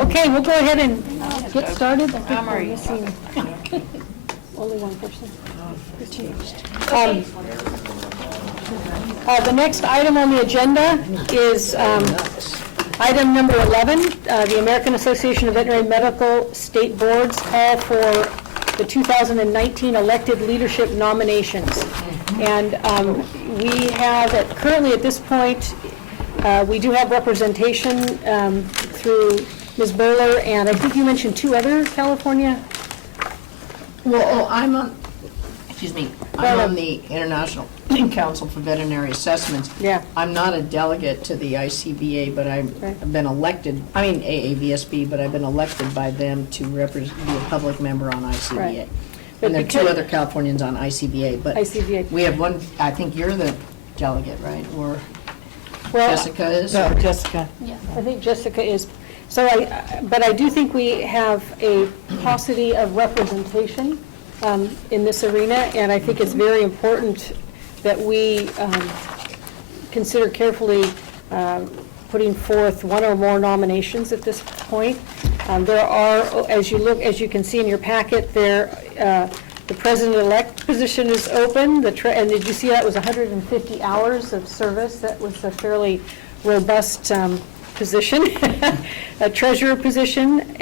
Okay, we'll go ahead and get started. I think we're missing only one person. The next item on the agenda is item number 11, the American Association of Veterinary Medical State Boards call for the 2019 elected leadership nominations. And we have, currently at this point, we do have representation through Ms. Bowler, and I think you mentioned two other California. Well, I'm on the International Council for Veterinary Assessments. Yeah. I'm not a delegate to the ICVA, but I've been elected, AAVSB, but I've been elected by them to be a public member on ICVA. Right. And there are two other Californians on ICVA, but ICVA. we have one, I think you're the delegate, right? Or Well, Jessica is? No, Jessica. I think Jessica is. So but I do think we have a paucity of representation in this arena, and I think it's very important that we consider carefully putting forth one or more nominations at this point. There are, as you can see in your packet, the president-elect position is open. And did you see that was 150 hours of service? That was a fairly robust position. A treasurer position,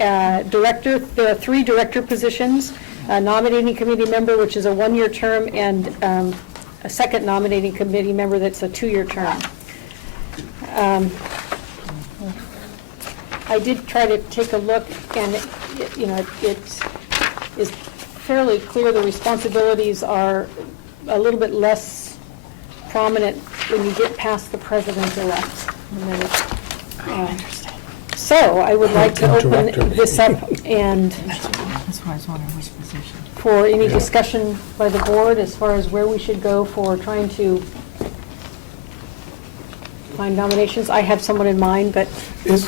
director. There are 3 director positions. A nominating committee member, which is a 1-year term, and a second nominating committee member that's a 2-year term. I did try to take a look, and it is fairly clear the responsibilities are a little bit less prominent when you get past the president-elect. So I would like to open this up and That's why I was wondering which position. for any discussion by the board as far as where we should go for trying to find nominations. I have someone in mind, but Is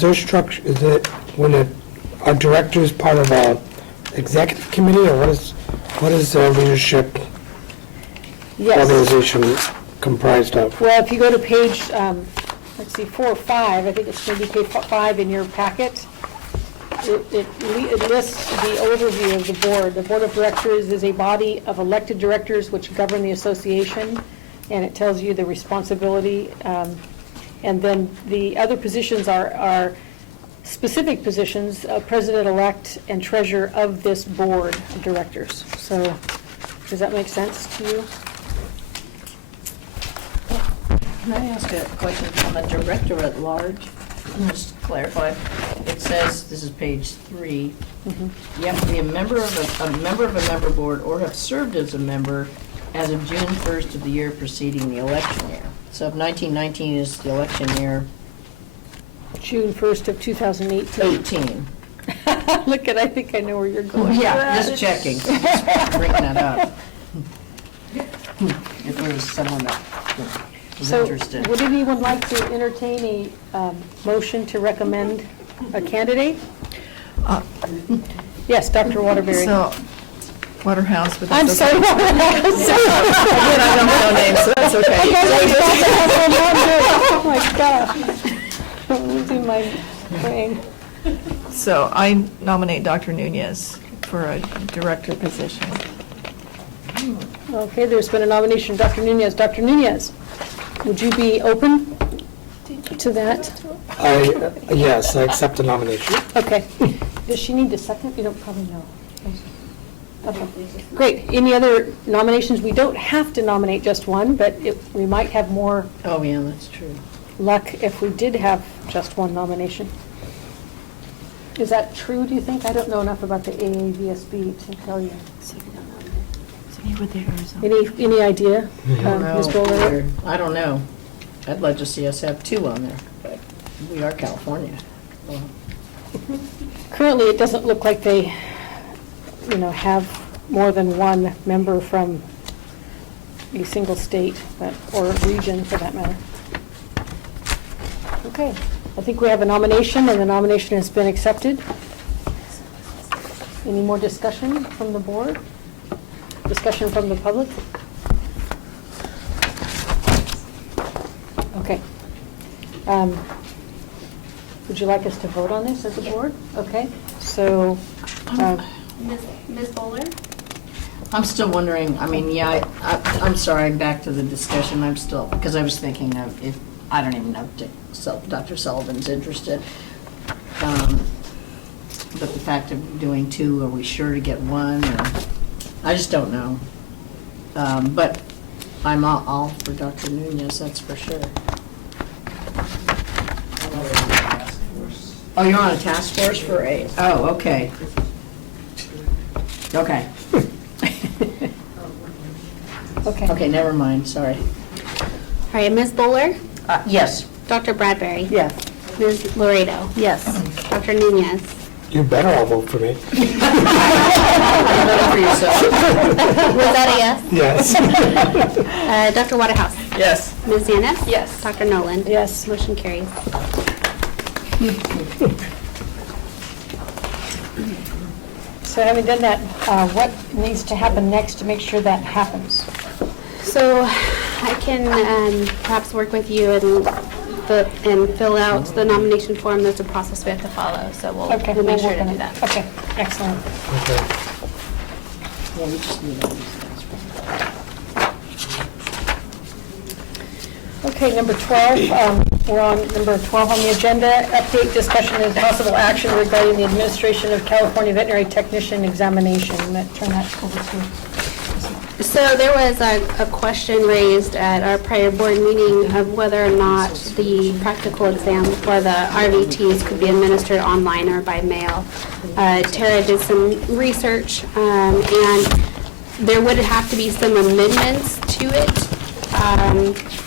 there structure, is it when a director is part of a executive committee, or what is the leadership yes. organization comprised of? Well, if you go to page, let's see, 4 or 5, I think it's maybe page 5 in your packet, it lists the overview of the board. The board of directors is a body of elected directors which govern the association, and it tells you the responsibility. And then the other positions are specific positions, president-elect and treasurer of this board of directors. So does that make sense to you? Can I ask a question on the director at large? Just to clarify, it says, this is page 3, you have to be a member of a member board or have served as a member as of June 1st of the year preceding the election year. So if 1919 is the election year, June 1st of 2018. 18. Look I think I know where you're going. Yeah, just checking, just bringing that up. If there was someone that was So interested. would anyone like to entertain a motion to recommend a candidate? Yes, Dr. Waterbury. So, Waterhouse. But I'm that's sorry, okay. Waterhouse. Again, I don't know names, so that's okay. Oh my gosh. I'm losing my brain. So I nominate Dr. Nunez for a director position. Okay, there's been a nomination, Dr. Nunez. Dr. Nunez, would you be open to that? Yes, I accept the nomination. Okay. Does she need a second? You don't probably know. Okay. Great. Any other nominations? We don't have to nominate just one, but we might have more Oh, yeah, that's true. luck if we did have just one nomination. Is that true, do you think? I don't know enough about the AAVSB to tell you. So you were there, Arizona. Any idea, I Ms. don't Bowler? know. I don't know. I'd like to see us have 2 on there, but we are California. Well, Currently, it doesn't look like they, have more than one member from a single state, or region for that matter. Okay, I think we have a nomination, and the nomination has been accepted. Any more discussion from the board? Discussion from the public? Would you like us to vote on this as a board? Okay, so, Ms. Bowler? I'm still wondering, I mean, yeah, I'm sorry, back to the discussion, I'm still, because I was thinking of if, I don't even know if Dr. Sullivan's interested. But the fact of doing two, are we sure to get one, or, I just don't know. But I'm all for Dr. Nunez, that's for sure. Oh, you're on a task force for a, oh, okay. Okay. okay. Okay, never mind, sorry. All right, Ms. Bowler? Yes. Dr. Bradbury? Yes. Ms. Laredo? Yes. Dr. Nunez? You better all vote for me. For yourself. Was that a yes? Yes. Dr. Waterhouse? Yes. Ms. Yanis? Yes. Dr. Nolan? Yes. Motion carries. So having done that, what needs to happen next to make sure that happens? So I can perhaps work with you and fill out the nomination form. There's a process we have to follow, so we'll Okay. make we'll sure work to on do it. that. Okay, excellent. Okay. Yeah, we just need all these things. Okay, number 12, we're on number 12 on the agenda, update, discussion, and possible action regarding the administration of California Veterinary Technician Examination. I'm going to turn that over to. So there was a question raised at our prior board meeting of whether or not the practical exam for the RVTs could be administered online or by mail. Tara did some research, and there would have to be some amendments to it.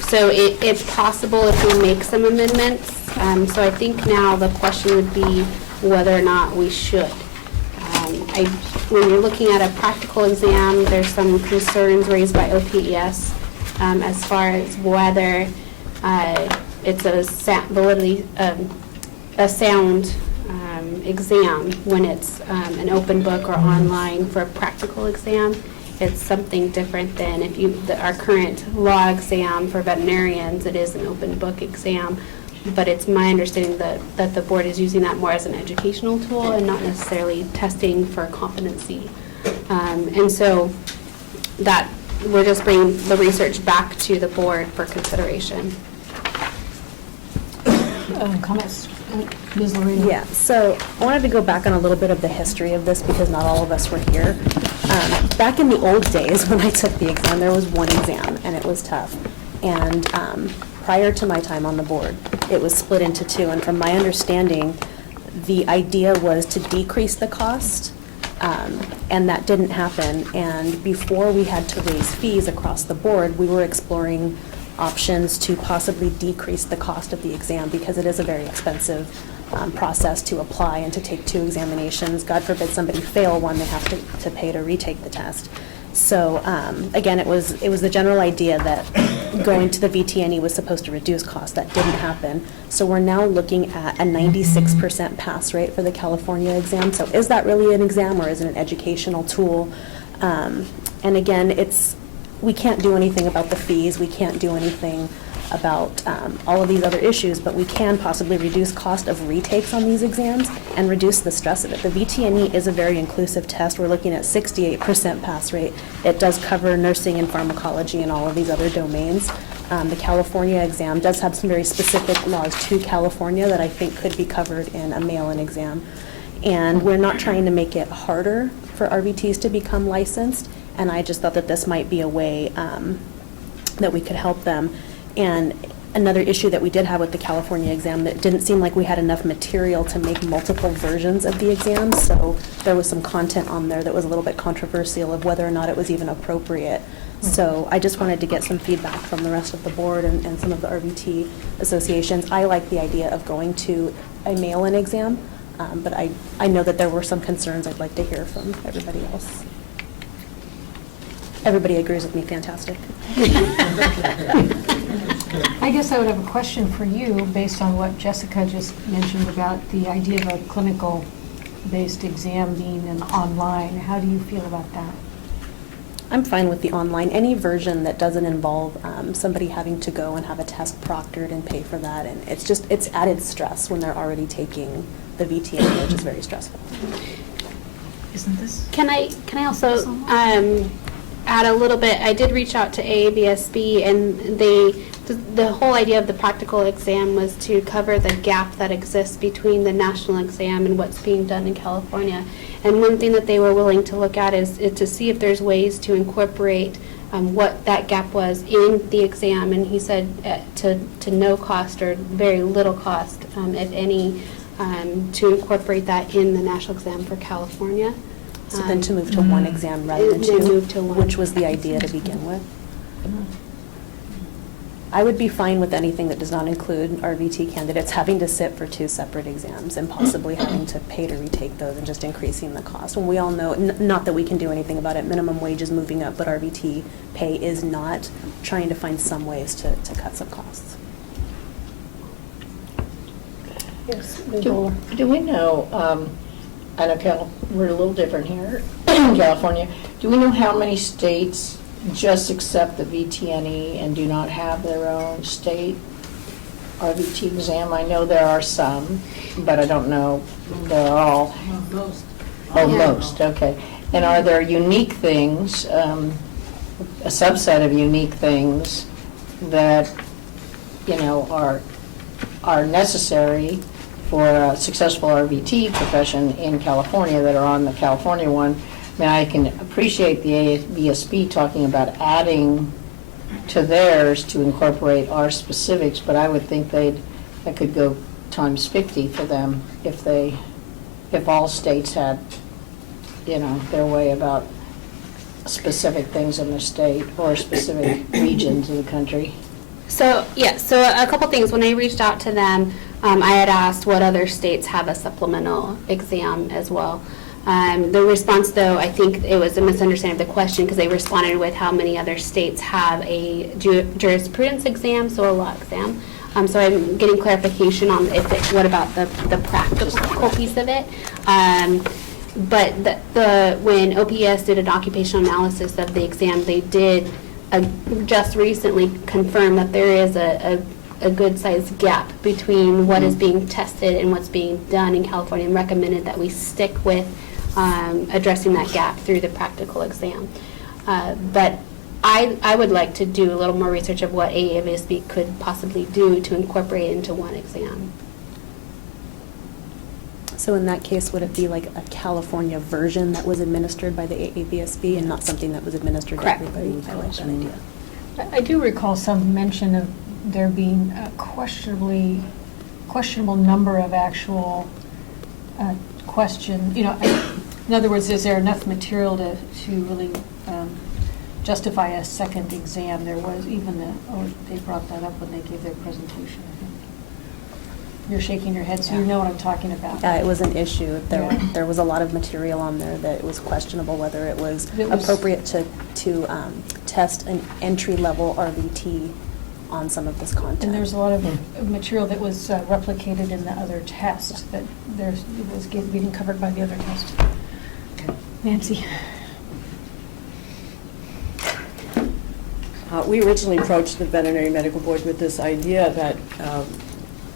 So it's possible if we make some amendments. So I think now the question would be whether or not we should. When you're looking at a practical exam, there's some concerns raised by OPES as far as whether it's a sound exam when it's an open book or online. For a practical exam, it's something different than if our current law exam for veterinarians, it is an open book exam. But it's my understanding that the board is using that more as an educational tool and not necessarily testing for competency. And so that we're just bringing the research back to the board for consideration. Comments? Ms. Lorena? Yeah, so I wanted to go back on a little bit of the history of this because not all of us were here. Back in the old days, when I took the exam, there was one exam, and it was tough. And prior to my time on the board, it was split into two. And from my understanding, the idea was to decrease the cost, and that didn't happen. And before we had to raise fees across the board, we were exploring options to possibly decrease the cost of the exam because it is a very expensive process to apply and to take two examinations. God forbid somebody fail one, they have to pay to retake the test. So again, it was the general idea that going to the VTNE was supposed to reduce costs. That didn't happen. So we're now looking at a 96% pass rate for the California exam. So is that really an exam or is it an educational tool? And again, we can't do anything about the fees. We can't do anything about all of these other issues, but we can possibly reduce cost of retakes on these exams and reduce the stress of it. The VTNE is a very inclusive test. We're looking at 68% pass rate. It does cover nursing and pharmacology and all of these other domains. The California exam does have some very specific laws to California that I think could be covered in a mail-in exam. And we're not trying to make it harder for RVTs to become licensed, and I just thought that this might be a way that we could help them. And another issue that we did have with the California exam, that didn't seem like we had enough material to make multiple versions of the exam, so there was some content on there that was a little bit controversial of whether or not it was even appropriate. So I just wanted to get some feedback from the rest of the board and some of the RVT associations. I like the idea of going to a mail-in exam, but I know that there were some concerns I'd like to hear from everybody else. Everybody agrees with me, fantastic. I guess I would have a question for you based on what Jessica just mentioned about the idea of a clinical-based exam being online. How do you feel about that? I'm fine with the online, any version that doesn't involve somebody having to go and have a test proctored and pay for that, and it's added stress when they're already taking the VTN, which is very stressful. Isn't this? Can I also add a little bit? I did reach out to AAVSB, and the whole idea of the practical exam was to cover the gap that exists between the national exam and what's being done in California. And one thing that they were willing to look at is to see if there's ways to incorporate what that gap was in the exam. And he said to no cost or very little cost, if any, to incorporate that in the national exam for California. So then to move to one exam rather than Then two, move to one. which was the idea to begin with. I would be fine with anything that does not include RVT candidates having to sit for two separate exams and possibly having to pay to retake those and just increasing the cost. When we all know, not that we can do anything about it, minimum wage is moving up, but RVT pay is not, trying to find some ways to cut some costs. Yes. Do we know, I know we're a little different here in California. Do we know how many states just accept the VTNE and do not have their own state RVT exam? I know there are some, but I don't know they're all. Most. Oh, Yeah. most, okay. And are there unique things, a subset of unique things that, are necessary for a successful RVT profession in California that are on the California one? I mean, I can appreciate the AVSB talking about adding to theirs to incorporate our specifics, but I would think that could go times 50 for them if all states had, their way about specific things in their state or specific regions of the country. So a couple things. When I reached out to them, I had asked what other states have a supplemental exam as well. The response, though, I think it was a misunderstanding of the question because they responded with how many other states have a jurisprudence exam, so a law exam. So I'm getting clarification on what about the practical piece of it. But when OPS did an occupational analysis of the exam, they did just recently confirm that there is a good-sized gap between what is being tested and what's being done in California, and recommended that we stick with addressing that gap through the practical exam. But I would like to do a little more research of what AAVSB could possibly do to incorporate into one exam. So in that case, would it be like a California version that was administered by the AAVSB and not something that was administered to Correct. everybody? I like that idea. I do recall some mention of there being a questionable number of actual question, in other words, is there enough material to really justify a second exam? There was even they brought that up when they gave their presentation, I think. You're shaking your head, so you know what I'm talking about. Yeah, it was an issue. Yeah. There was a lot of material on there that it was questionable whether it was It was- appropriate to test an entry-level RVT on some of this content. And there's a lot of material that was replicated in the other test that it was being covered by the other test. Nancy? We originally approached the Veterinary Medical Board with this idea that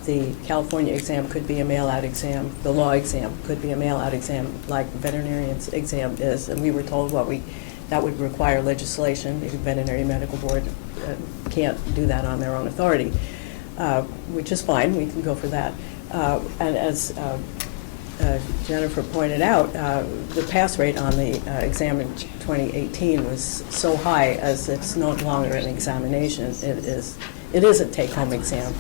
the California exam could be a mail-out exam, the law exam could be a mail-out exam like the veterinarian's exam is, and we were told that would require legislation. The Veterinary Medical Board can't do that on their own authority, which is fine, we can go for that. And as Jennifer pointed out, the pass rate on the exam in 2018 was so high as it's no longer an examination. It is a take-home exam.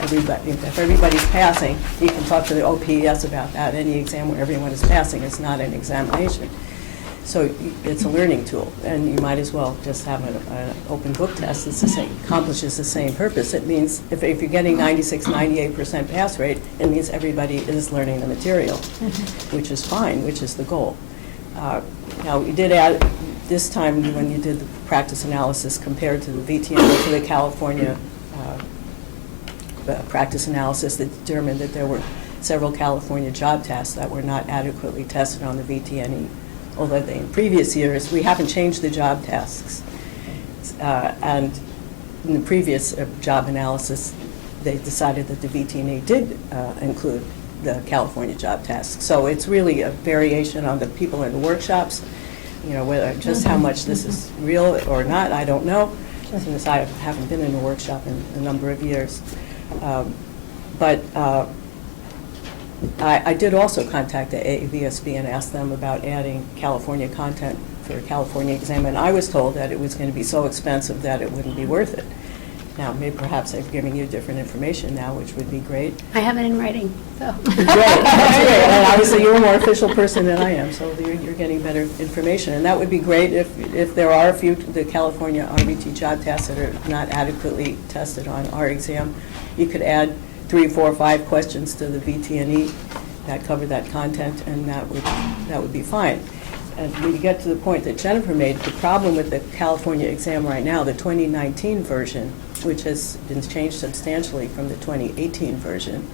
If everybody's passing, you can talk to the OPS about that. Any exam where everyone is passing is not an examination. So it's a learning tool, and you might as well just have an open book test. It's the same, accomplishes the same purpose. It means if you're getting 96, 98% pass rate, it means everybody is learning the material, which is fine, which is the goal. Now, we did add, this time when you did the practice analysis compared to the VTN to the California practice analysis, that determined that there were several California job tests that were not adequately tested on the VTNE although in previous years, we haven't changed the job tasks. And in the previous job analysis, they decided that the VT&E did include the California job tasks. So it's really a variation on the people in the workshops, whether just how much this is real or not, I don't know, since I haven't been in a workshop in a number of years. But I did also contact the AVSB and ask them about adding California content for a California exam, and I was told that it was going to be so expensive that it wouldn't be worth it. Now, maybe perhaps I've given you different information now, which would be great. I have it in writing, so. Great, that's great. And obviously, you're a more official person than I am, so you're getting better information. And that would be great if there are a few, the California RBT job tests that are not adequately tested on our exam. You could add 3, 4, 5 questions to the VT&E that cover that content, and that would be fine. And when you get to the point that Jennifer made, the problem with the California exam right now, the 2019 version, which has been changed substantially from the 2018 version,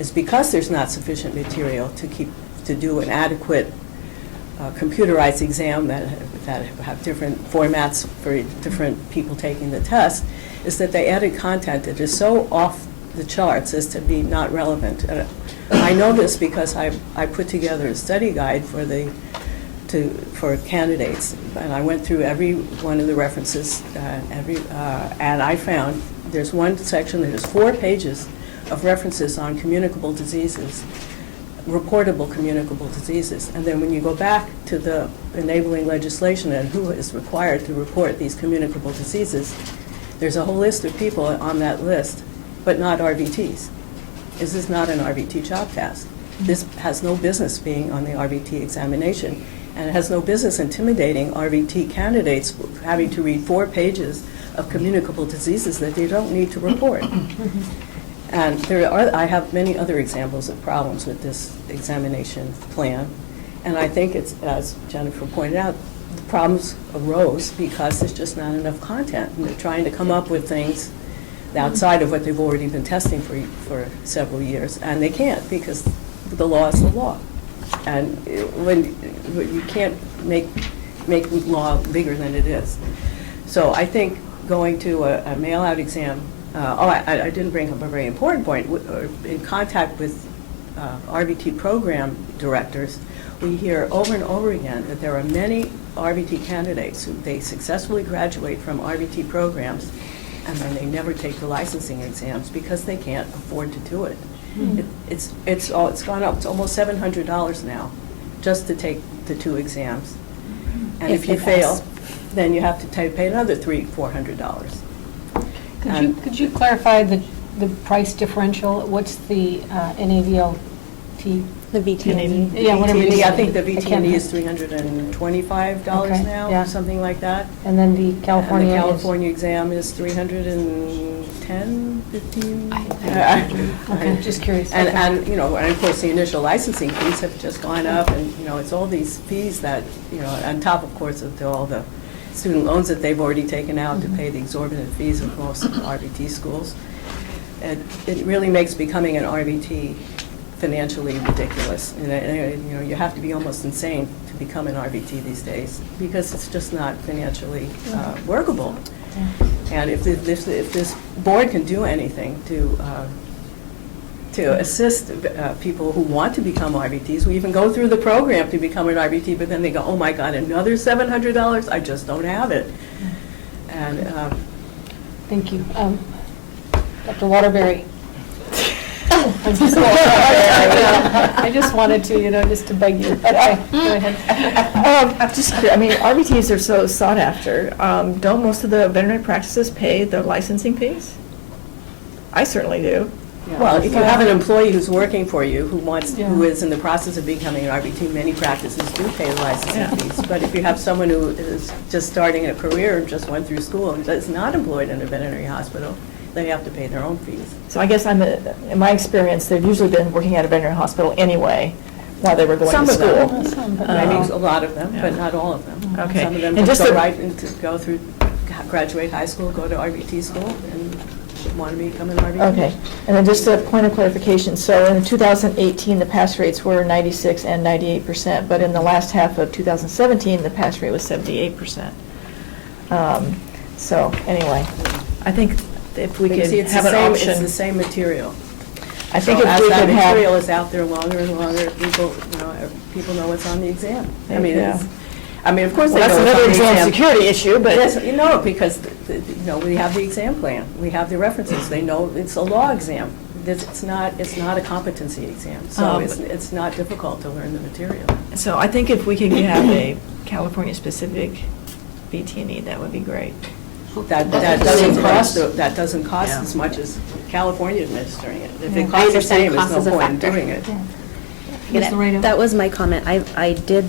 is because there's not sufficient material to do an adequate computerized exam that have different formats for different people taking the test, is that they added content that is so off the charts as to be not relevant. I know this because I put together a study guide for candidates, and I went through every one of the references, and I found there's one section that has 4 pages of references on communicable diseases, reportable communicable diseases, and then when you go back to the enabling legislation and who is required to report these communicable diseases, there's a whole list of people on that list, but not RVTs. This is not an RVT job task. This has no business being on the RVT examination. And it has no business intimidating RVT candidates having to read 4 pages of communicable diseases that they don't need to report. And I have many other examples of problems with this examination plan. And I think it's, as Jennifer pointed out, the problems arose because there's just not enough content. And they're trying to come up with things outside of what they've already been testing for several years. And they can't because the law is the law. And when you can't make law bigger than it is. So I think going to a mail-out exam, I didn't bring up a very important point. In contact with RVT program directors, we hear over and over again that there are many RVT candidates who they successfully graduate from RVT programs, and then they never take the licensing exams because they can't afford to do it. It's gone up to almost $700 now, just to take the 2 exams. And if you fail, then you have to pay another $300-400. Could you clarify the price differential? What's the NAVLT? The VT&E. Yeah, whatever it is. VT&E, I think the I can't- VT&E is $325 Okay, now, yeah. or something like that. And then the And California the is- California exam is $310, $15? Okay, just curious. And, Okay. and, and of course, the initial licensing fees have just gone up, and, it's all these fees that, on top, of course, of all the student loans that they've already taken out to pay the exorbitant fees of most RVT schools. It really makes becoming an RVT financially ridiculous. You have to be almost insane to become an RVT these days, because it's just not financially workable. And if this board can do anything to assist people who want to become RVTs, we even go through the program to become an RVT, but then they go, oh my God, another $700? I just don't have it. And Thank you. Dr. Waterbury. I just wanted to, just to beg you. Okay, go ahead. RVTs are so sought after. Don't most of the veterinary practices pay the licensing fees? I certainly do. well, if you have an employee who's working for you who Yeah. who is in the process of becoming an RVT, many practices do pay the licensing Yeah. fees. But if you have someone who is just starting a career and just went through school and is not employed in a veterinary hospital, they have to pay their own fees. So I guess in my experience, they've usually been working at a veterinary hospital anyway while they were going Some to of them. school. Some, but Maybe Oh. a lot of them, but Yeah. not all of them. Okay. Some of them And just just go the- right into, go through, graduate high school, go to RVT school, and want to become an RVT. Okay, and then just a point of clarification, so in 2018, the pass rates were 96 and 98%, but in the last half of 2017, the pass rate was 78%. So, anyway, I think if we could See, it's have the an same, option. it's the same material. I think So if as we that could material have, is out there longer and longer, people know what's on the exam. I mean, Yeah. of course they well, know that's what's another on the exam exam. security issue, but. Yes, because, we have the exam plan, we have the references, they know it's a law exam. It's not a competency exam, so it's not difficult to learn the material. So I think if we could have a California-specific VT&E, that would be great. That doesn't cost as much as California administering it. If it I costs the understand same, there's cost no is a point in factor. doing it. That was my comment. I did,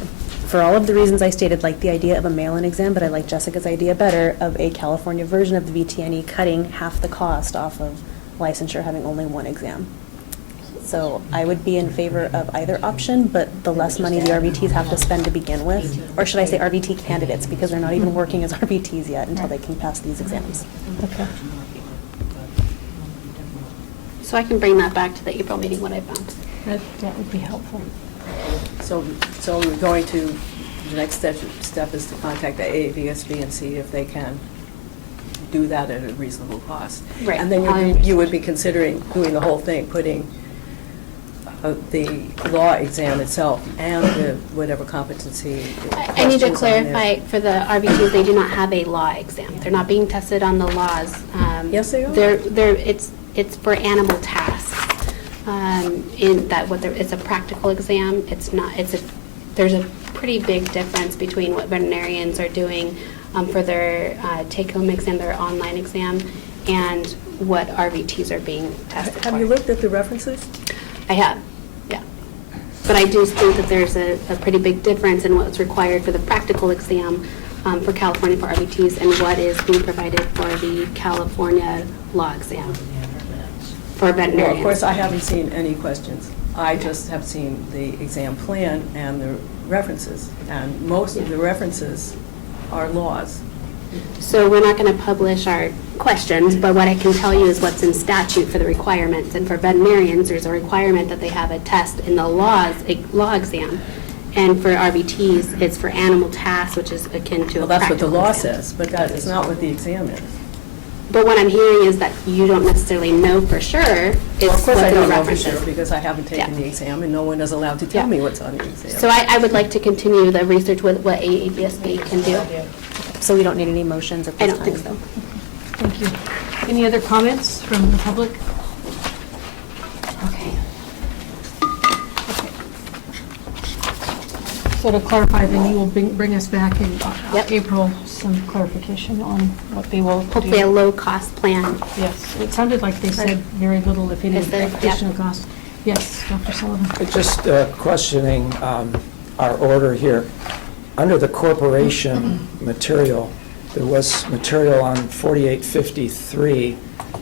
for all of the reasons I stated, like the idea of a mail-in exam, but I like Jessica's idea better of a California version of the VTNE cutting half the cost off of licensure having only one exam. So I would be in favor of either option, but the less money the RVTs have to spend to begin with, or should I say RVT candidates, because they're not even working as RVTs yet until they can pass these exams. Okay. So I can bring that back to the April meeting, what I found. That would be helpful. So we're going to, the next step is to contact the AAVSB and see if they can do that at a reasonable cost. Right. And then you would be considering doing the whole thing, putting the law exam itself and the whatever competency I need to questions on there. clarify, for the RVTs, they do not have a law exam. They're not being tested on the laws. Yes, they are. It's for animal tasks. It's a practical exam. There's a pretty big difference between what veterinarians are doing for their take-home exam, their online exam, and what RVTs are being tested for. Have you looked at the references? I have, yeah. But I do think that there's a pretty big difference in what's required for the practical exam for California for RVTs and what is being provided for the California law exam for veterinarians. Well, of course, I haven't seen any questions. I just have seen the exam plan and the references, and most of the references are laws. So we're not going to publish our questions, but what I can tell you is what's in statute for the requirements. And for veterinarians, there's a requirement that they have a test in the law exam. And for RVTs, it's for animal tasks, which is akin to Well, a that's what the practical law exam. says, but that is not what the exam is. But what I'm hearing is that you don't necessarily know for sure. Well, It's of course I what's in the don't know for references. sure, because I haven't taken Yeah. the exam, and no one is allowed to tell Yeah. me what's on the exam. So I would like to continue the research with what AABSB can do. So we don't need any motions at I this don't time? think so. Thank you. Any other comments from the public? Okay. So to clarify, then you will bring us back in Yep. April some clarification on what they will do. Hopefully a low-cost plan. Yes, it sounded like they said very little, if any, Is there? Yeah. additional cost. Yes, Dr. Sullivan. Just questioning our order here. Under the corporation material, there was material on 4853,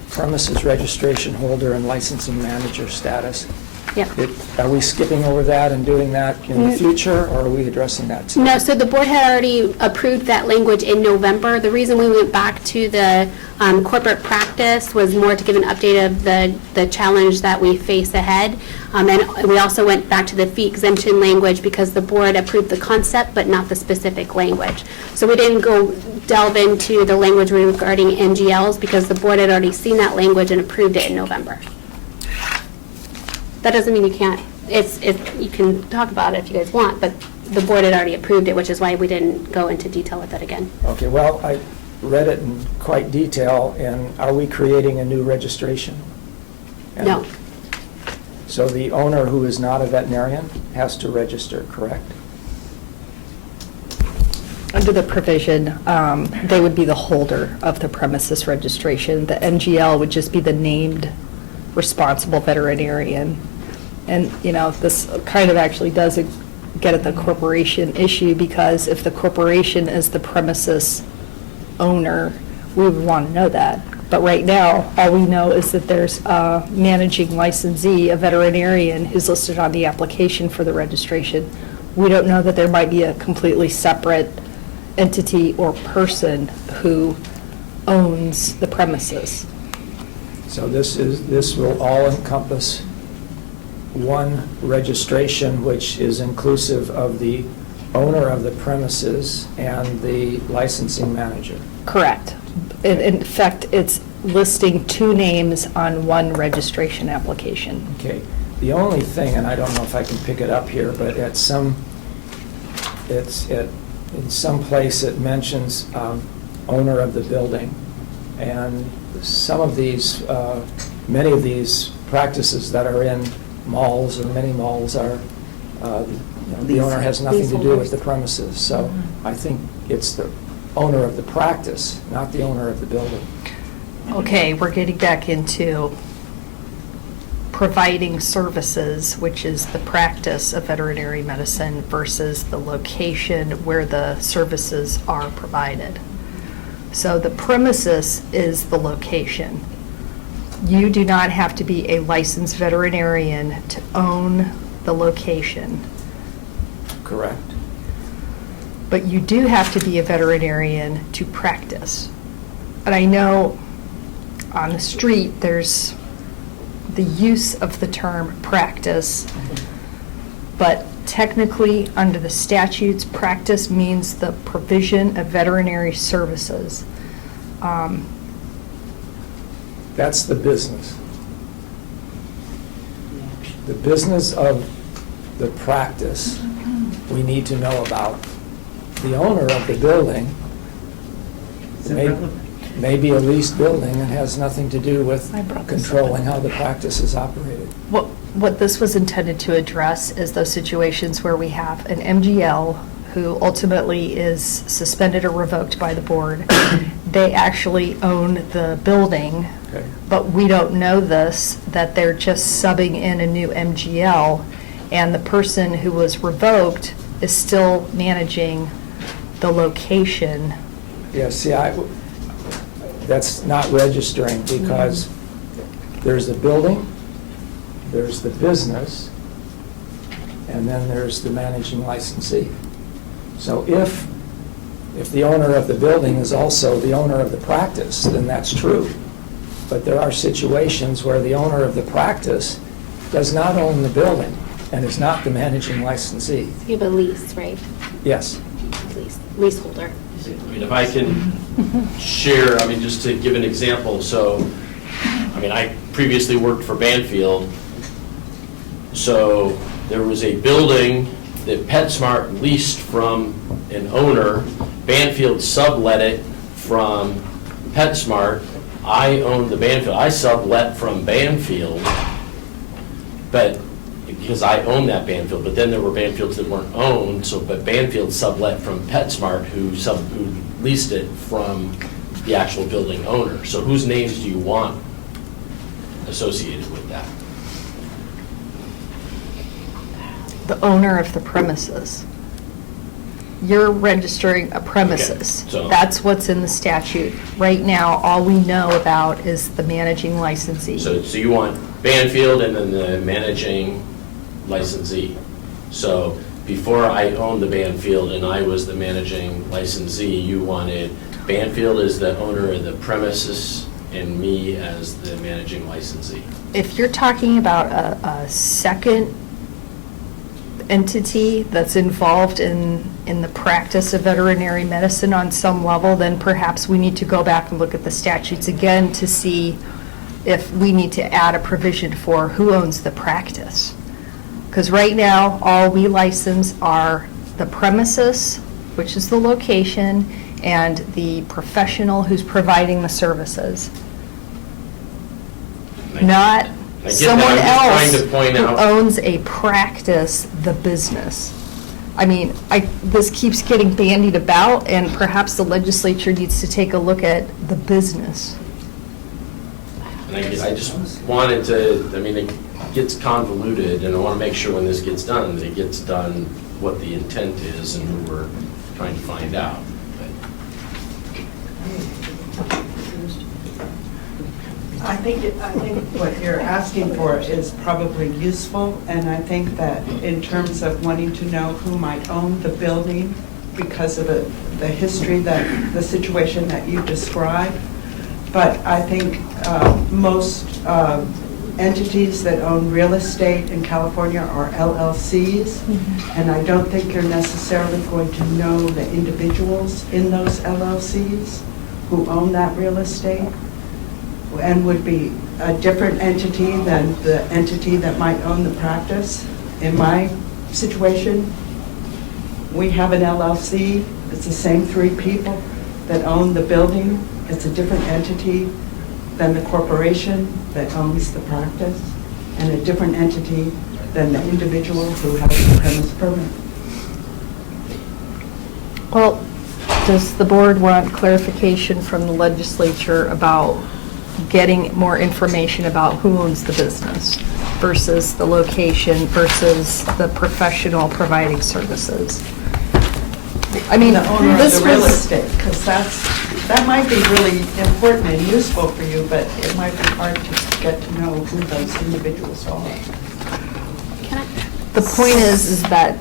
premises registration holder and licensing manager status. Yep. Are we skipping over that and doing that in the future, or are we addressing that today? No, so the board had already approved that language in November. The reason we went back to the corporate practice was more to give an update of the challenge that we face ahead. And we also went back to the fee exemption language because the board approved the concept but not the specific language. So we didn't go delve into the language regarding NGLs because the board had already seen that language and approved it in November. That doesn't mean you can't, you can talk about it if you guys want, but the board had already approved it, which is why we didn't go into detail with it again. Okay, well, I read it in quite detail, and are we creating a new registration? And No. So the owner who is not a veterinarian has to register, correct? Under the provision, they would be the holder of the premises registration. The NGL would just be the named responsible veterinarian. And, this kind of actually does get at the corporation issue, because if the corporation is the premises owner, we would want to know that. But right now, all we know is that there's a managing licensee, a veterinarian, who's listed on the application for the registration. We don't know that there might be a completely separate entity or person who owns the premises. So this will all encompass one registration, which is inclusive of the owner of the premises and the licensing manager. Correct. In fact, it's listing two names on one registration application. Okay, the only thing, and I don't know if I can pick it up here, but in some place it mentions owner of the building. And some of these, many of these practices that are in malls, or many malls are, the owner has nothing to do with the premises. So I think it's the owner of the practice, not the owner of the building. Okay, we're getting back into providing services, which is the practice of veterinary medicine versus the location where the services are provided. So the premises is the location. You do not have to be a licensed veterinarian to own the location, Correct. but you do have to be a veterinarian to practice. And I know on the street, there's the use of the term practice, but technically, under the statutes, practice means the provision of veterinary services. That's the business. The business of the practice, we need to know about. The owner of the building may be a leased building and has nothing to do with controlling how the practice is operated. What this was intended to address is those situations where we have an MGL who ultimately is suspended or revoked by the board. They actually own the building, Okay. but we don't know this, that they're just subbing in a new MGL, and the person who was revoked is still managing the location. Yeah, see, that's not registering, because there's the building, there's the business, and then there's the managing licensee. So if the owner of the building is also the owner of the practice, then that's true. But there are situations where the owner of the practice does not own the building and is not the managing licensee. You have a lease, right? Yes. Leaseholder. I mean, if I can share, I mean, just to give an example, so, I mean, I previously worked for Banfield, so there was a building that PetSmart leased from an owner. Banfield sublet it from PetSmart. I owned the Banfield. I sublet from Banfield, but because I own that Banfield, but then there were Banfields that weren't owned, so, but Banfield sublet from PetSmart, who leased it from the actual building owner. So whose names do you want associated with that? The owner of the premises. You're registering a premises. Okay, so- That's what's in the statute. Right now, all we know about is the managing licensee. So you want Banfield and then the managing licensee. So before I owned the Banfield and I was the managing licensee, you wanted Banfield as the owner of the premises and me as the managing licensee. If you're talking about a second entity that's involved in the practice of veterinary medicine on some level, then perhaps we need to go back and look at the statutes again to see if we need to add a provision for who owns the practice. Because right now, all we license are the premises, which is the location, and the professional who's providing the services. Not I get that. someone I'm just else trying to point who out- owns a practice, the business. I mean, this keeps getting bandied about, and perhaps the legislature needs to take a look at the business. And I just wanted to, I mean, it gets convoluted, and I want to make sure when this gets done, that it gets done what the intent is and who we're trying to find out. I think what you're asking for is probably useful, and I think that in terms of wanting to know who might own the building because of the history, that the situation that you described, but I think most entities that own real estate in California are LLCs, and I don't think you're necessarily going to know the individuals in those LLCs who own that real estate, and would be a different entity than the entity that might own the practice. In my situation, we have an LLC. It's the same 3 people that own the building. It's a different entity than the corporation that owns the practice, and a different entity than the individual who has the premise permit. Well, does the board want clarification from the legislature about getting more information about who owns the business versus the location versus the professional providing services? I mean, The owner of this the real was, estate, because that might be really important and useful for you, but it might be hard to get to know who those individuals are. the point is that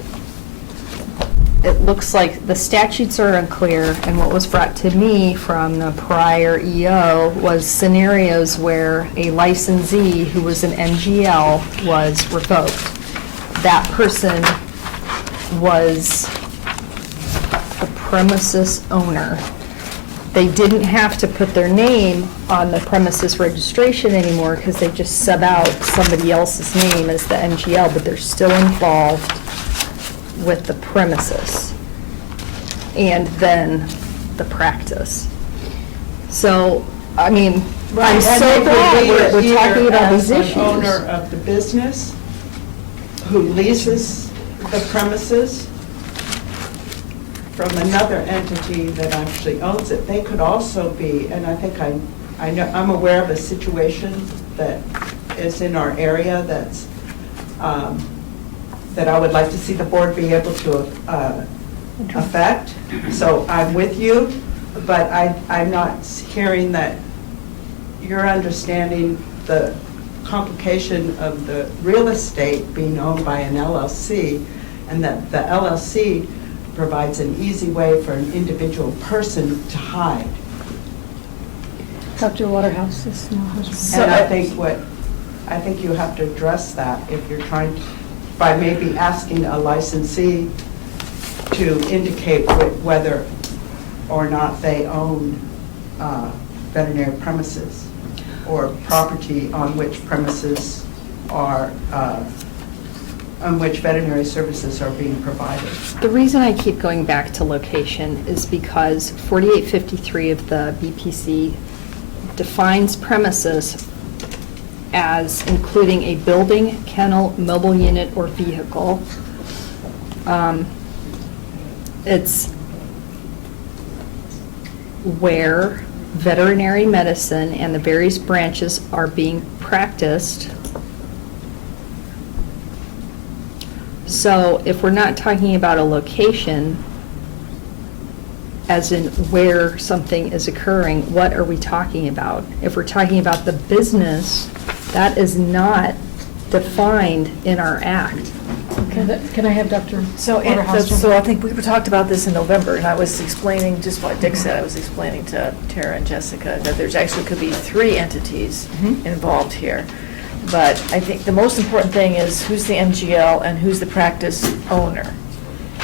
it looks like the statutes are unclear, and what was brought to me from the prior EO was scenarios where a licensee who was an NGL was revoked. That person was the premises owner. They didn't have to put their name on the premises registration anymore because they just sub out somebody else's name as the NGL, but they're still involved with the premises and then the practice. So, I mean, I'm so glad we're talking about these issues. An owner of the business who leases the premises from another entity that actually owns it. They could also be, and I think I know, I'm aware of a situation that is in our area that's, that I would like to see the board be able to affect. So I'm with you, but I'm not hearing that you're understanding the complication of the real estate being owned by an LLC, and that the LLC provides an easy way for an individual person to hide. Dr. Waterhouse is now. And I think you have to address that if you're trying to, by maybe asking a licensee to indicate whether or not they own veterinary premises or property on which premises are, on which veterinary services are being provided. The reason I keep going back to location is because 4853 of the BPC defines premises as including a building, kennel, mobile unit, or vehicle. It's where veterinary medicine and the various branches are being practiced. So if we're not talking about a location, as in where something is occurring, what are we talking about? If we're talking about the business, that is not defined in our act. Can I have Dr. So, Waterhouse? so I think we talked about this in November, and I was explaining just what Dick said. I was explaining to Tara and Jessica that there's actually could be 3 entities involved here. But I think the most important thing is who's the MGL and who's the practice owner.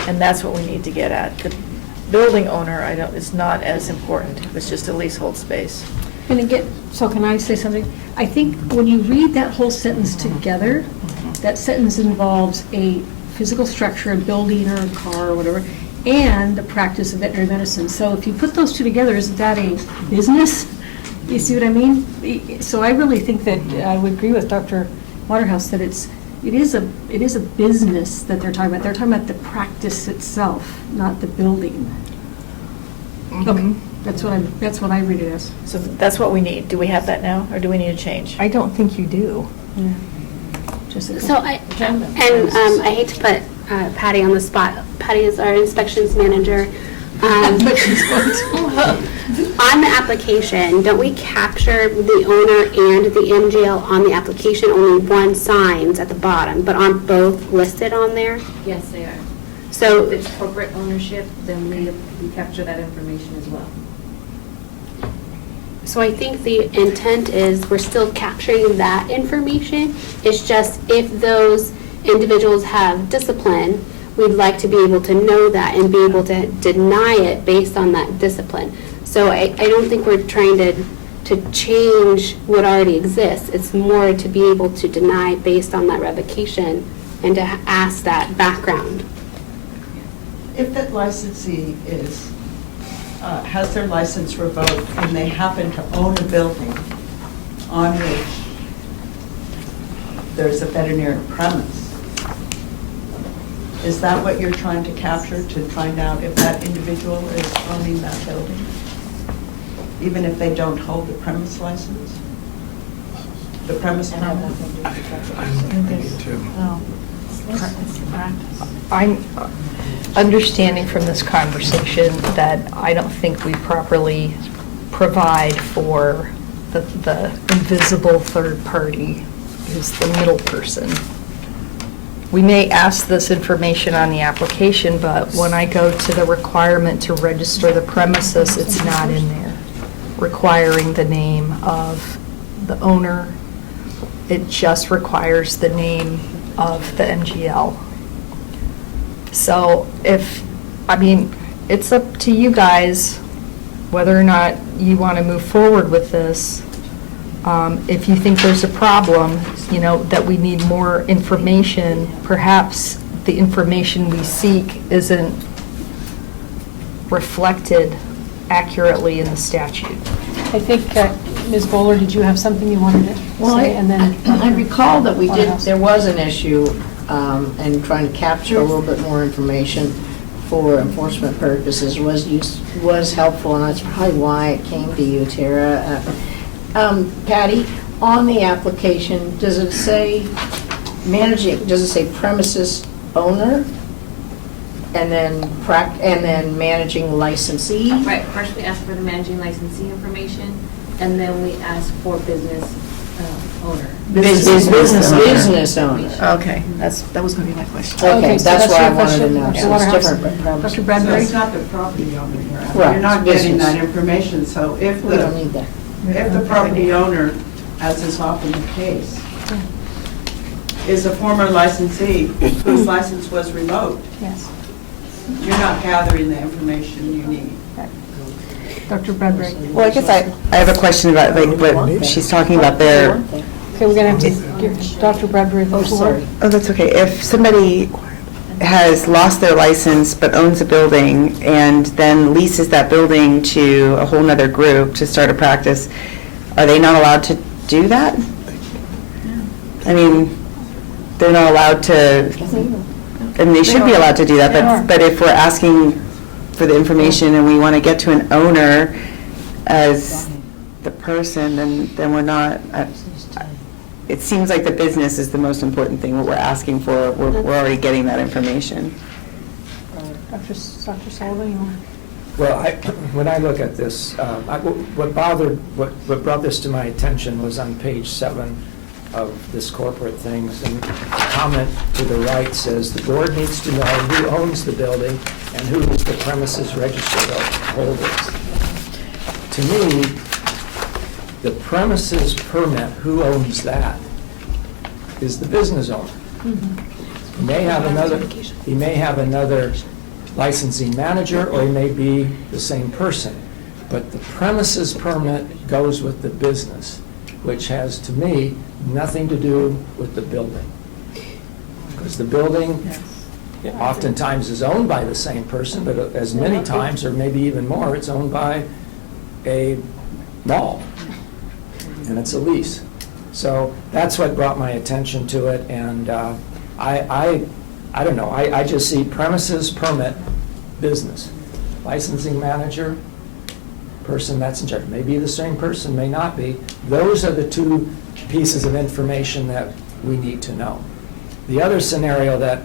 And that's what we need to get at. The building owner, is not as important. It's just a leasehold space. And again, so can I say something? I think when you read that whole sentence together, that sentence involves a physical structure, a building or a car or whatever, and the practice of veterinary medicine. So if you put those 2 together, isn't that a business? You see what I mean? So I really think that I would agree with Dr. Waterhouse that it is a business that they're talking about. They're talking about the practice itself, not the building. Okay, that's what I read it as. So that's what we need. Do we have that now, or do we need a change? I don't think you do. Jessica? So I hate to put Patty on the spot. Patty is our inspections manager. On the application, don't we capture the owner and the MGL on the application? Only one signs at the bottom, but aren't both listed on there? Yes, they are. So If it's corporate ownership, then we capture that information as well. So I think the intent is we're still capturing that information. It's just if those individuals have discipline, we'd like to be able to know that and be able to deny it based on that discipline. So I don't think we're trying to change what already exists. It's more to be able to deny based on that revocation and to ask that background. If that licensee is, has their license revoked and they happen to own a building on which there's a veterinary premise, is that what you're trying to capture, to find out if that individual is owning that building? Even if they don't hold the premise license? The premise permit? I'm understanding from this conversation that I don't think we properly provide for the invisible third party who's the middle person. We may ask this information on the application, but when I go to the requirement to register the premises, it's not in there, requiring the name of the owner. It just requires the name of the MGL. So it's up to you guys whether or not you want to move forward with this. If you think there's a problem, that we need more information, perhaps the information we seek isn't reflected accurately in the statute. I think, Ms. Bowler, did you have something you wanted to Well, say? And then I recall that we did, Waterhouse. there was an issue in trying to capture a little bit more information for enforcement purposes was helpful, and that's probably why it came to you, Tara. Patty, on the application, does it say premises owner? And then managing licensee? Right, first we ask for the managing licensee information, and then we ask for business owner. Business owner. Okay, that was going to be my question. Okay, Okay, so that's that's what I your wanted to question, know. Dr. So it's Waterhouse? different, but Dr. probably- So Bradbury? it's not the property owner you're asking. Right, You're not it's getting business. that information, so if We don't need that. if the property owner, as is often the case, is a former licensee whose license was revoked, Yes. you're not gathering the information you need. Dr. Bradbury? Well, I guess I have a question about, like, what she's talking about there. Okay, we're going to have to give Dr. Bradbury the floor. sorry. Oh, that's okay. If somebody has lost their license but owns a building and then leases that building to a whole nother group to start a practice, are they not allowed to do that? I mean, they're not allowed to, and they should be allowed to do that, They are. but if we're asking for the information and we want to get to an owner as the person, then we're not, it seems like the business is the most important thing, what we're asking for, we're already getting that information. Dr. Sullivan, you want? Well, when I look at this, what brought this to my attention was on page 7 of this corporate things, and the comment to the right says, "The board needs to know who owns the building and who is the premises registered holders." To me, the premises permit, who owns that, is the business owner. He may have another licensing manager, or he may be the same person. But the premises permit goes with the business, which has, to me, nothing to do with the building. Because the building oftentimes is owned by the same person, but as many times, or maybe even more, it's owned by a mall, and it's a lease. So that's what brought my attention to it, and I don't know, I just see premises permit, business, licensing manager, person that's in charge. Maybe the same person, may not be. Those are the two pieces of information that we need to know. The other scenario that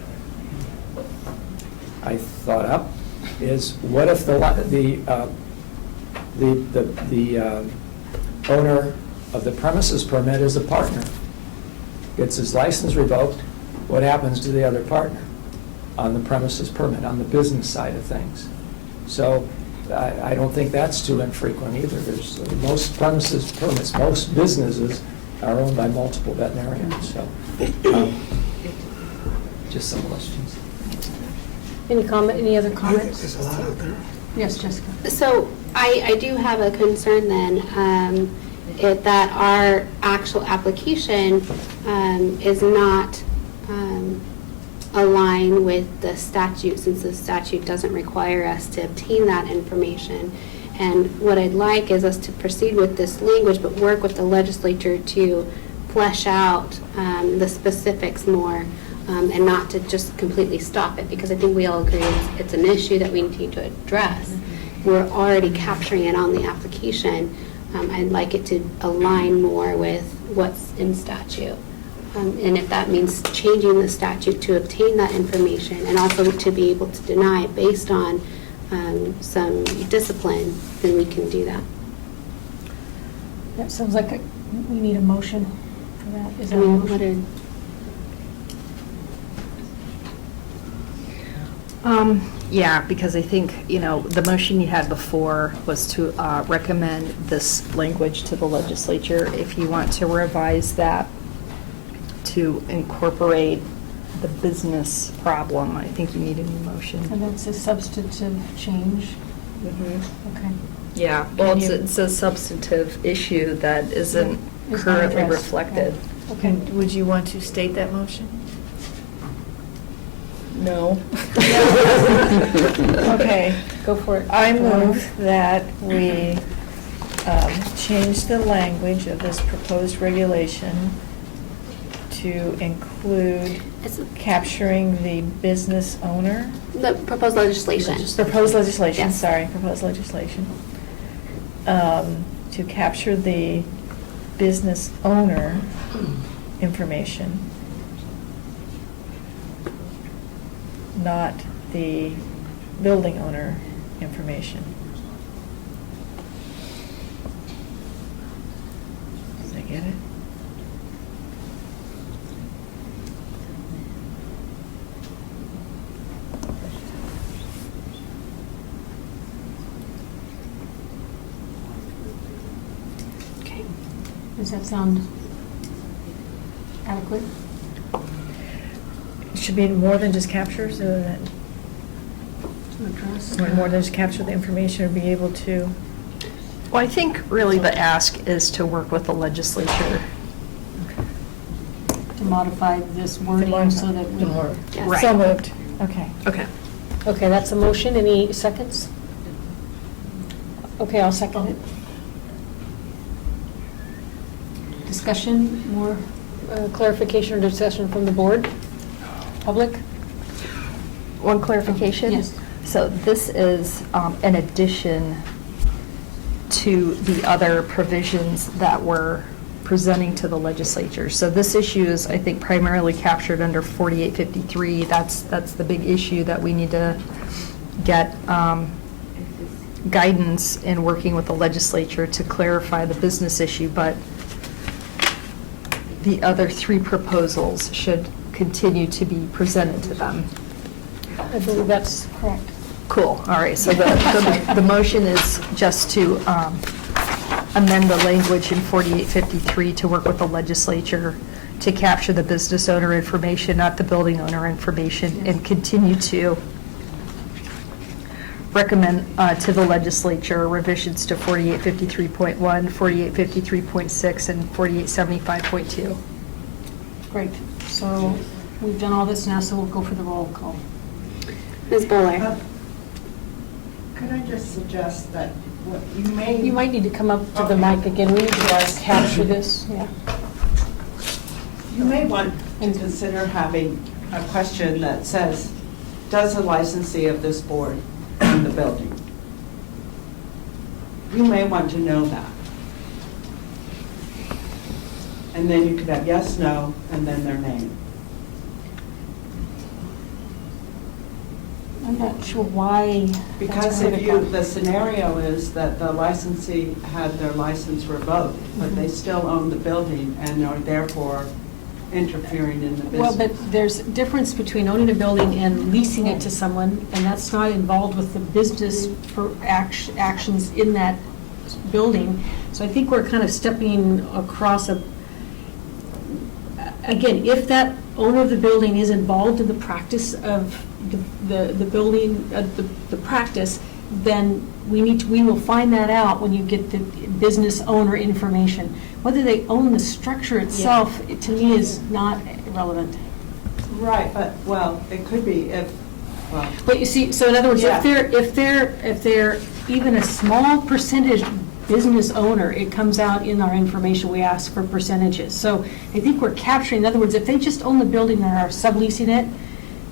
I thought up is, what if the owner of the premises permit is a partner, gets his license revoked? What happens to the other partner on the premises permit, on the business side of things? So I don't think that's too infrequent either. There's, most premises permits, most businesses are owned by multiple veterinarians, so. Just some questions. Any comment, any other comments? There's a lot out there. Yes, Jessica. So I do have a concern then, that our actual application is not aligned with the statute, since the statute doesn't require us to obtain that information. And what I'd like is us to proceed with this language, but work with the legislature to flesh out the specifics more, and not to just completely stop it, because I think we all agree it's an issue that we need to address. We're already capturing it on the application. I'd like it to align more with what's in statute. And if that means changing the statute to obtain that information and also to be able to deny it based on some discipline, then we can do that. That sounds like we need a motion for that. Is I that a mean, motion? Yeah, because I think, the motion you had before was to recommend this language to the legislature. If you want to revise that to incorporate the business problem, I think you need a new motion. And that's a substantive change? Okay. Yeah, well, Can you- it's a substantive issue that isn't It's not currently addressed, reflected. Okay. And would you want to state that motion? No. Okay. Go for it. I move that we change the language of this proposed regulation to include It's capturing the business owner. the proposed legislation. Proposed legislation, Yes. sorry, proposed legislation. To capture the business owner information, not the building owner information. Did I get it? Okay. Does that sound adequate? It should be more than just capture, so that, To address? or more than just capture the information, or be able to. Well, I think really the ask is to work with the legislature. To modify this wording so that we... Yes. Right. So moved, okay. Okay. Okay, that's a motion. Any seconds? Okay, I'll second it. Discussion, more clarification or discussion from the board? Public? One clarification? Yes. So this is in addition to the other provisions that we're presenting to the legislature. So this issue is, I think, primarily captured under 4853. That's the big issue that we need to get guidance in working with the legislature to clarify the business issue, but the other three proposals should continue to be presented to them. I believe that's correct. Cool, all right, so the motion is just to amend the language in 4853 to work with the legislature to capture the business owner information, not the building owner information, and continue to recommend to the legislature revisions to 4853.1, 4853.6, and 4875.2. Great. So we've done all this now, so we'll go for the roll call. Ms. Bowler? Could I just suggest that what you may... You might need to come up to the mic again. We need to capture this, yeah. You may want to consider having a question that says, does the licensee of this board own the building? You may want to know that. And then you could have yes, no, and then their name. I'm not sure why. Because that's if you, critical. the scenario is that the licensee had their license revoked, but they still own the building and are therefore interfering in the business. Well, but there's a difference between owning a building and leasing it to someone, and that's not involved with the business actions in that building. So I think we're kind of stepping across again, if that owner of the building is involved in the practice of the building, the practice, then we will find that out when you get the business owner information. Whether they own the structure itself, to me, is not relevant. Right, but, well, it could be well. But you see, so in other words, Yeah. if they're even a small percentage business owner, it comes out in our information, we ask for percentages. So I think we're capturing, in other words, if they just own the building and are subleasing it,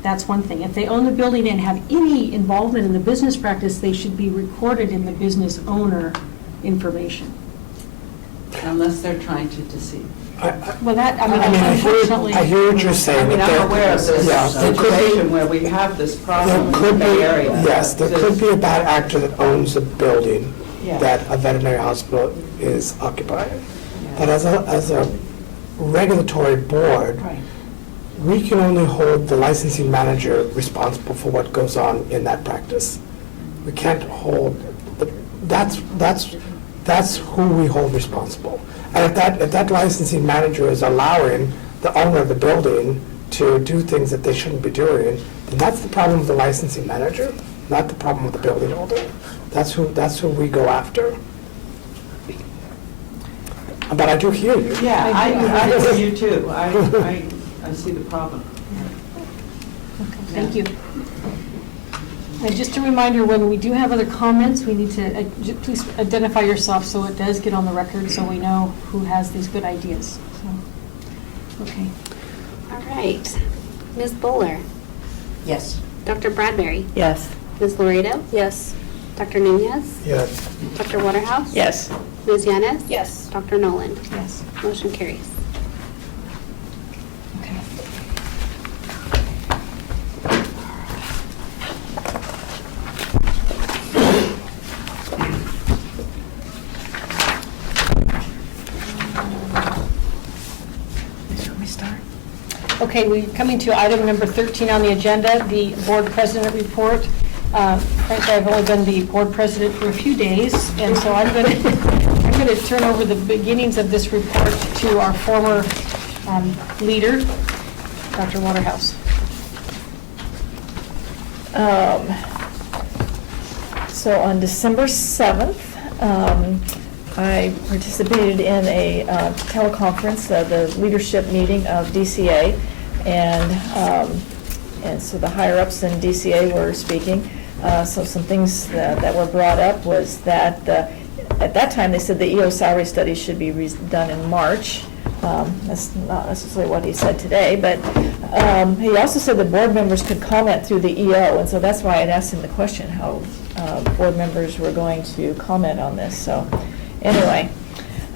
that's one thing. If they own the building and have any involvement in the business practice, they should be recorded in the business owner information. Unless they're trying to deceive. Well, that, I mean, unfortunately. I hear what you're I saying. mean, but I'm there- aware of this yeah, there could be- situation where we have this problem in There the could Bay be, Area. yes, there could be a bad actor that owns a building Yeah. that a veterinary hospital is occupying. Yeah. But as a regulatory board, Right. we can only hold the licensing manager responsible for what goes on in that practice. We can't hold, that's who we hold responsible. And if that licensing manager is allowing the owner of the building to do things that they shouldn't be doing, then that's the problem with the licensing manager, not the problem with the building owner. That's who we go after. But I do hear you. Yeah, I hear you too. I see the problem. Thank you. And just a reminder, when we do have other comments, we need to, please identify yourself so it does get on the record, so we know who has these good ideas. So, okay. All right. Ms. Bowler, Yes. Dr. Bradbury, Yes. Ms. Laredo, Yes. Dr. Nunez, Yes. Dr. Waterhouse. Yes. Ms. Yanes. Yes. Dr. Noland. Yes. Motion carries. Okay. Shall we start? Okay, we're coming to item number 13 on the agenda, the board president report. Frankly, I've only been the board president for a few days, and so I'm going to turn over the beginnings of this report to our former leader, Dr. Waterhouse. So on December 7th, I participated in a teleconference, the leadership meeting of DCA, and so the higher-ups in DCA were speaking. So some things that were brought up was that, at that time, they said the EO salary study should be done in March. That's not necessarily what he said today, but he also said that board members could comment through the EO, and so that's why I'd asked him the question, how board members were going to comment on this. So anyway,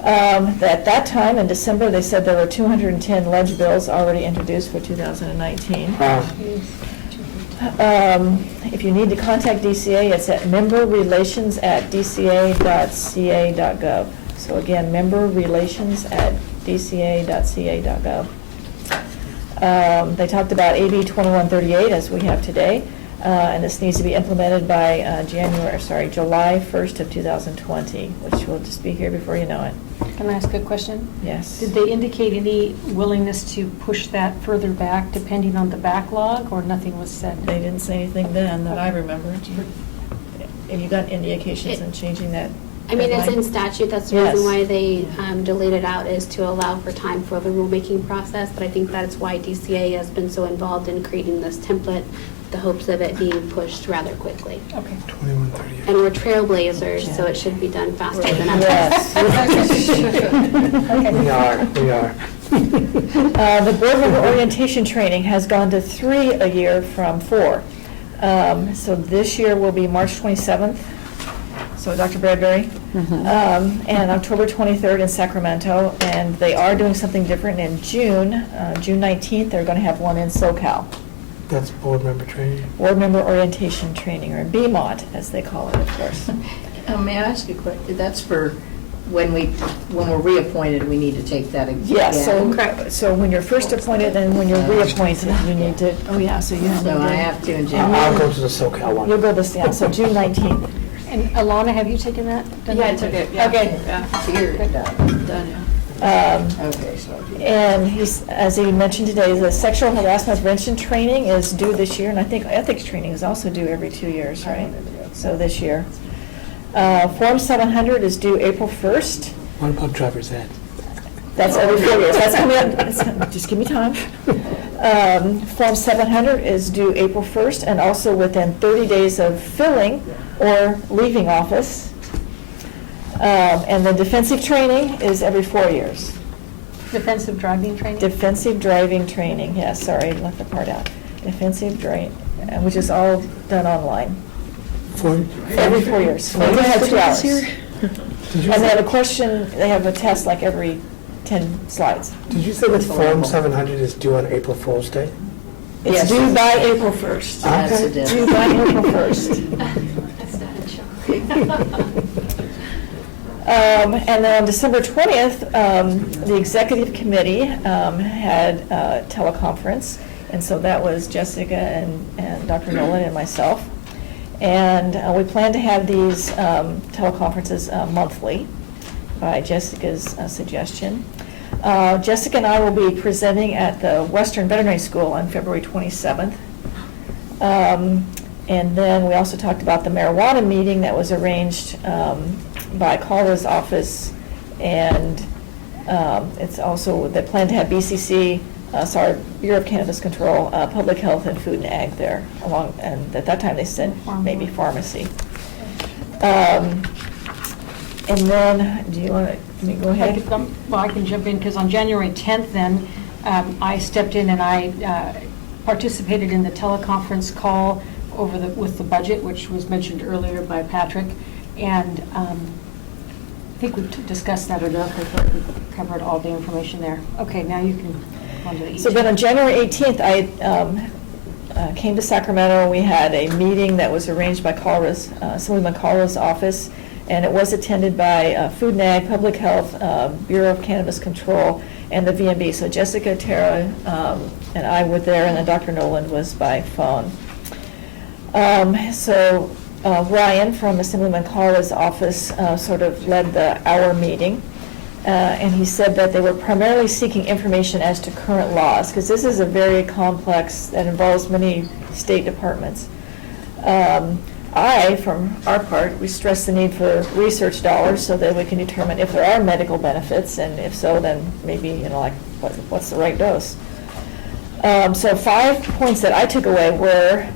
at that time, in December, they said there were 210 ledge bills already introduced for 2019. If you need to contact DCA, it's at memberrelations@dca.ca.gov. So again, memberrelations@dca.ca.gov. They talked about AB 2138, as we have today, and this needs to be implemented by July 1st of 2020, which will just be here before you know it. Can I ask a question? Yes. Did they indicate any willingness to push that further back depending on the backlog, or nothing was said? They didn't say anything then that I remember. Have you got indications in changing that? I mean, it's in deadline? statute, that's the Yes. reason why they delayed it out, is to allow for time for the rulemaking process, but I think that's why DCA has been so involved in creating this template, with the hopes of it being pushed rather quickly. Okay. 2138. And we're trailblazers, so it should be done faster than us. Yes. We are. The board member orientation training has gone to 3 a year from 4. So this year will be March 27th. So Dr. Bradbury, and October 23rd in Sacramento, and they are doing something different in June. June 19th, they're going to have one in SoCal, That's board member training. board member orientation training, or BMOT, as they call it, of course. May I ask a question? That's for when we're reappointed, we need to take that again. Yeah, so when you're first appointed and when you're reappointed, you need to, oh yeah, so you have to. So I have to in I'll January. go to the SoCal one. You'll go this, yeah, so June 19th. And Alana, have you taken that? Yeah, I took it, yeah. Okay. Here, done. Okay, so. And he's, as he mentioned today, the sexual harassment prevention training is due this year, and I think ethics training is also due every 2 years, right? So this year. Form 700 is due April 1st. What about driver's ed? That's every 4 years. That's coming up, just give me time. Form 700 is due April 1st, and also within 30 days of filling or leaving office. And the defensive training is every 4 years. Defensive driving training? Defensive driving training, yes, sorry, I left the part out. Defensive driving, which is all done online. Every 4 years. We have 2 hours. And they have a question, they have a test like every 10 slides. Did you say that Form 700 is due on April Fool's Day? It's Yes. due by April 1st. That's a Okay. difference. Due by April 1st. That's not a shock. And then on December 20th, the executive committee had a teleconference, and so that was Jessica and Dr. Nolan and myself. And we plan to have these teleconferences monthly by Jessica's suggestion. Jessica and I will be presenting at the Western Veterinary School on February 27th. And then we also talked about the marijuana meeting that was arranged by Carla's office, and it's also, they plan to have BCC, Bureau of Cannabis Control, Public Health and Food and Ag there, along, and at that time they said maybe pharmacy. And then, do you want to, let me go ahead? Well, I can jump in, because on January 10th then, I stepped in and I participated in the teleconference call with the budget, which was mentioned earlier by Patrick. And I think we've discussed that enough. I thought we covered all the information there. Okay, now you can go on to the So then on January 18th, I came to Sacramento. We had a meeting that was arranged by Assemblyman Carla's office, and it was attended by Food and Ag, Public Health, Bureau of Cannabis Control, and the VMB. So Jessica, Tara, and I were there, and then Dr. Nolan was by phone. Ryan from Assemblyman Carla's office sort of led the hour meeting, and he said that they were primarily seeking information as to current laws, because this is a very complex, that involves many state departments. From our part, we stress the need for research dollars so that we can determine if there are medical benefits, and if so, then maybe, what's the right dose? So 5 points that I took away were,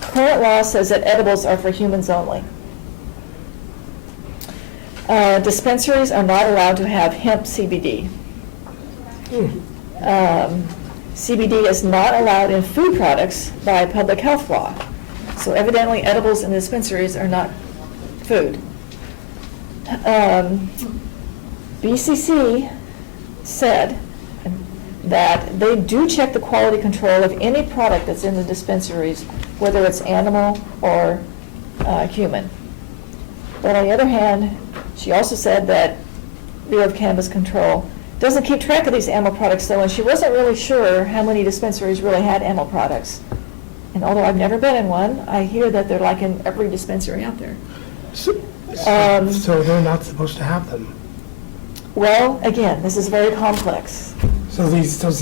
current law says that edibles are for humans only. Dispensaries are not allowed to have hemp CBD. CBD is not allowed in food products by public health law. So evidently edibles in dispensaries are not food. BCC said that they do check the quality control of any product that's in the dispensaries, whether it's animal or human. But on the other hand, she also said that Bureau of Cannabis Control doesn't keep track of these animal products, though, and she wasn't really sure how many dispensaries really had animal products. And although I've never been in one, I hear that they're like in every dispensary out there. So they're not supposed to have them? Well, again, this is very complex. So these That's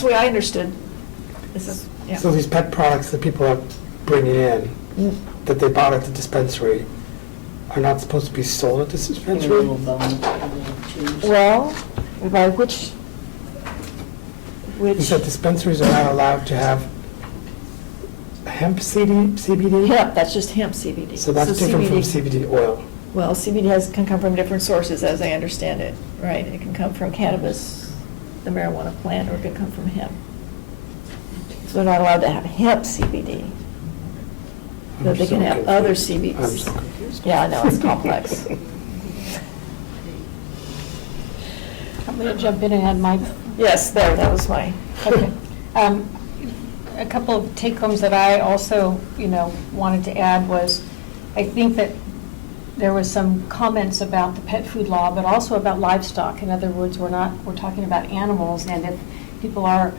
the way I understood. This is, yeah. So these pet products that people are bringing in, that they bought at the dispensary, are not supposed to be sold at this dispensary? Well, by which? You said dispensaries are not allowed to have hemp CBD? Hemp, that's just hemp CBD. So that's different from CBD oil? Well, CBD can come from different sources, as I understand it, right? It can come from cannabis, the marijuana plant, or it can come from hemp. So they're not allowed to have hemp CBD. But they can have other CBDs. I'm so confused. Yeah, I know, it's complex. I'm going to jump in and add my. Yes, that was my. Okay. A couple of take-homes that I also, wanted to add was, I think that there was some comments about the pet food law, but also about livestock. In other words, we're talking about animals, and if people are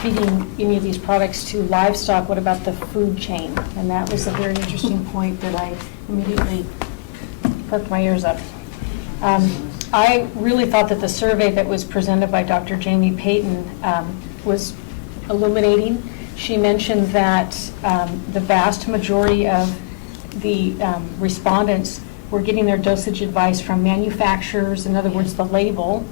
feeding any of these products to livestock, what about the food chain? And that was a very interesting point that I immediately perked my ears up. I really thought that the survey that was presented by Dr. Jamie Payton was illuminating. She mentioned that the vast majority of the respondents were getting their dosage advice from manufacturers, in other words, the label,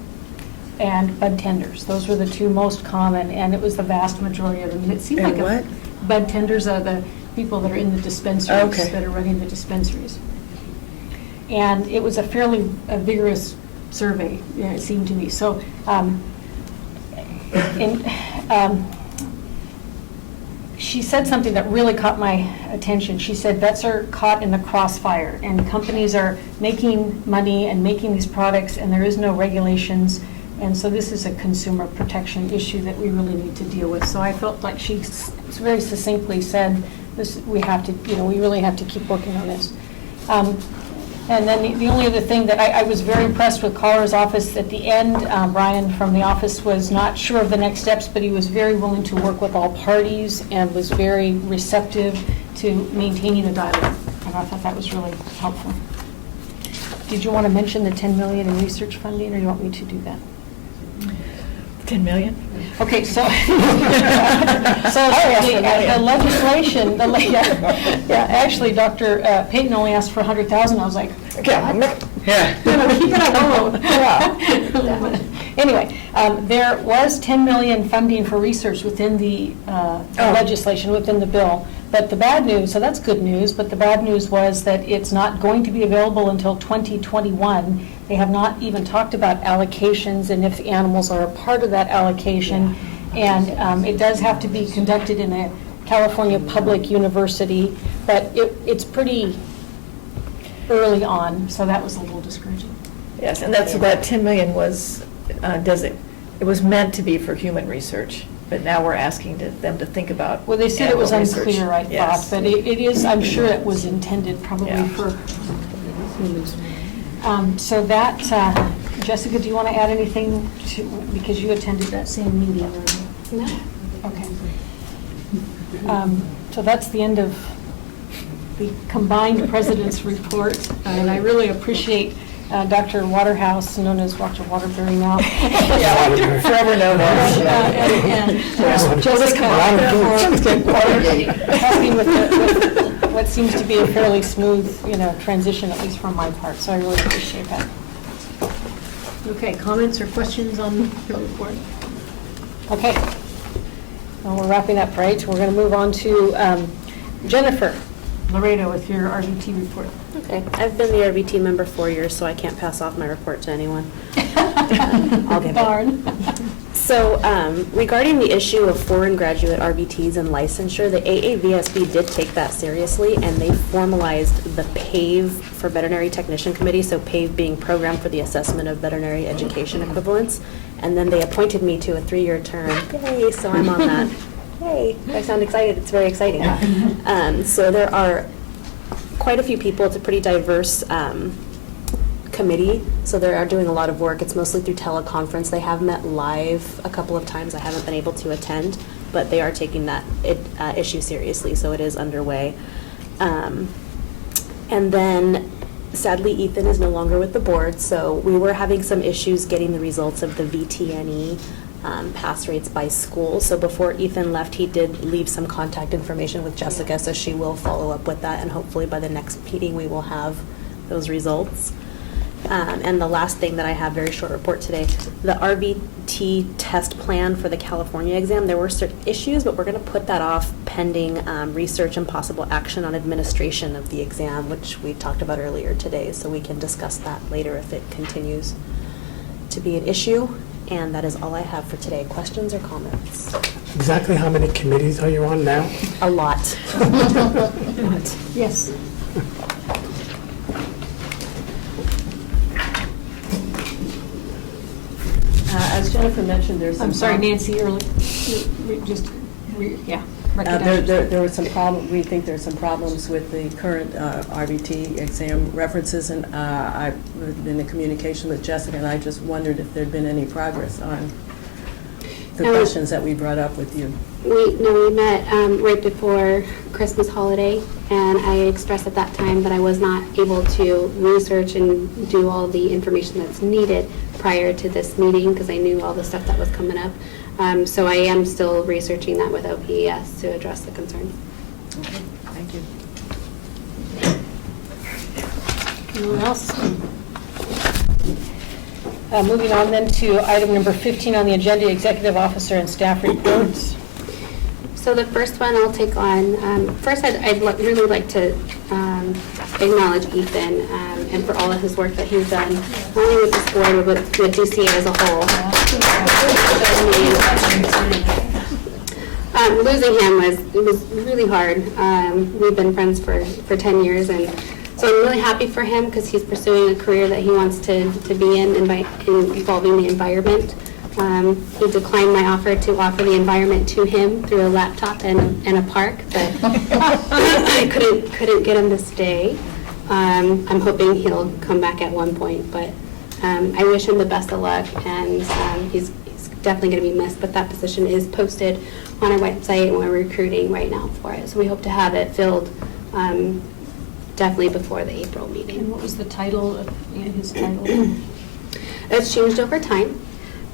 and bud tenders. Those were the two most common, and it was the vast majority of them. And it seemed And like what? Bud tenders are the people that are in the dispensaries, Okay. that are running the dispensaries. And it was a fairly vigorous survey, it seemed to me. So, she said something that really caught my attention. She said vets are caught in the crossfire, and companies are making money and making these products, and there is no regulations. And so this is a consumer protection issue that we really need to deal with. So I felt like she very succinctly said, "This, we have to, we really have to keep working on this." And then the only other thing that I was very impressed with Caller's office at the end. Brian from the office was not sure of the next steps, but he was very willing to work with all parties and was very receptive to maintaining a dialogue. And I thought that was really helpful. Did you want to mention the 10 million in research funding, or you want me to do that? 10 million? Okay, so, the legislation, actually, Dr. Payton only asked for 100,000. I was like, Yeah. keep it alone. Anyway, there was 10 million funding for research within the legislation, within the bill. But the bad news, so that's good news, but the bad news was that it's not going to be available until 2021. They have not even talked about allocations and if the animals are a part of that allocation. And it does have to be conducted in a California public university, but it's pretty early on, so that was a little discouraging. Yes, and that 10 million was, it was meant to be for human research, but now we're asking them to think about. Well, they said it was animal research. unclear, I thought, Yes. but it is, I'm sure it was intended probably Yeah. for humans. So that, Jessica, do you want to add anything to, because you attended that same meeting? No. Okay. So that's the end of the combined president's report, and I really appreciate Dr. Waterhouse, known as Dr. Waterbury now. Yeah, forever known as. And Jessica for helping with what seems to be a fairly smooth, transition, at least from my part, so I really appreciate that. Okay, comments or questions on the report? Okay. Well, we're wrapping up, right? We're going to move on to Jennifer Laredo with your RVT report. Okay, I've been the RVT member 4 years, so I can't pass off my report to anyone. I'll give it. Darn. So regarding the issue of foreign graduate RVTs and licensure, the AAVSB did take that seriously, and they formalized the PAVE for Veterinary Technician Committee, so PAVE being Program for the Assessment of Veterinary Education Equivalents, and then they appointed me to a 3-year term. Yay, so I'm on that. Yay, I sound excited. It's very exciting. So there are quite a few people. It's a pretty diverse committee, so they are doing a lot of work. It's mostly through teleconference. They have met live a couple of times. I haven't been able to attend, but they are taking that issue seriously, so it is underway. And then, sadly, Ethan is no longer with the board, so we were having some issues getting the results of the VTNE pass rates by school. So before Ethan left, he did leave some contact information with Jessica, so she will follow up with that, and hopefully by the next meeting we will have those results. And the last thing that I have, very short report today, the RVT test plan for the California exam, there were certain issues, but we're going to put that off pending research and possible action on administration of the exam, which we talked about earlier today, so we can discuss that later if it continues to be an issue. And that is all I have for today. Questions or comments? Exactly how many committees are you on now? A lot. Yes. As Jennifer mentioned, there's some. I'm sorry, Nancy, yeah. There was some problem, we think there's some problems with the current RVT exam references, and I've been in communication with Jessica, and I just wondered if there'd been any progress on the questions that we brought up with you. We met right before Christmas holiday, and I expressed at that time that I was not able to research and do all the information that's needed prior to this meeting, because I knew all the stuff that was coming up. So I am still researching that with OPES to address the concerns. Okay, thank you. Anyone else? Moving on then to item number 15 on the agenda, executive officer and staff reports. So the first one I'll take on, first I'd really like to acknowledge Ethan and for all of his work that he's done, not only with this board, but with DCA as a whole. Losing him was really hard. We've been friends for 10 years, and so I'm really happy for him because he's pursuing a career that he wants to be in involving the environment. He declined my offer to offer the environment to him through a laptop and a park, but I couldn't get him to stay. I'm hoping he'll come back at one point, but I wish him the best of luck, and he's definitely going to be missed, but that position is posted on our website, and we're recruiting right now for it. So we hope to have it filled definitely before the April meeting. And what was the title of his title? It's changed over time,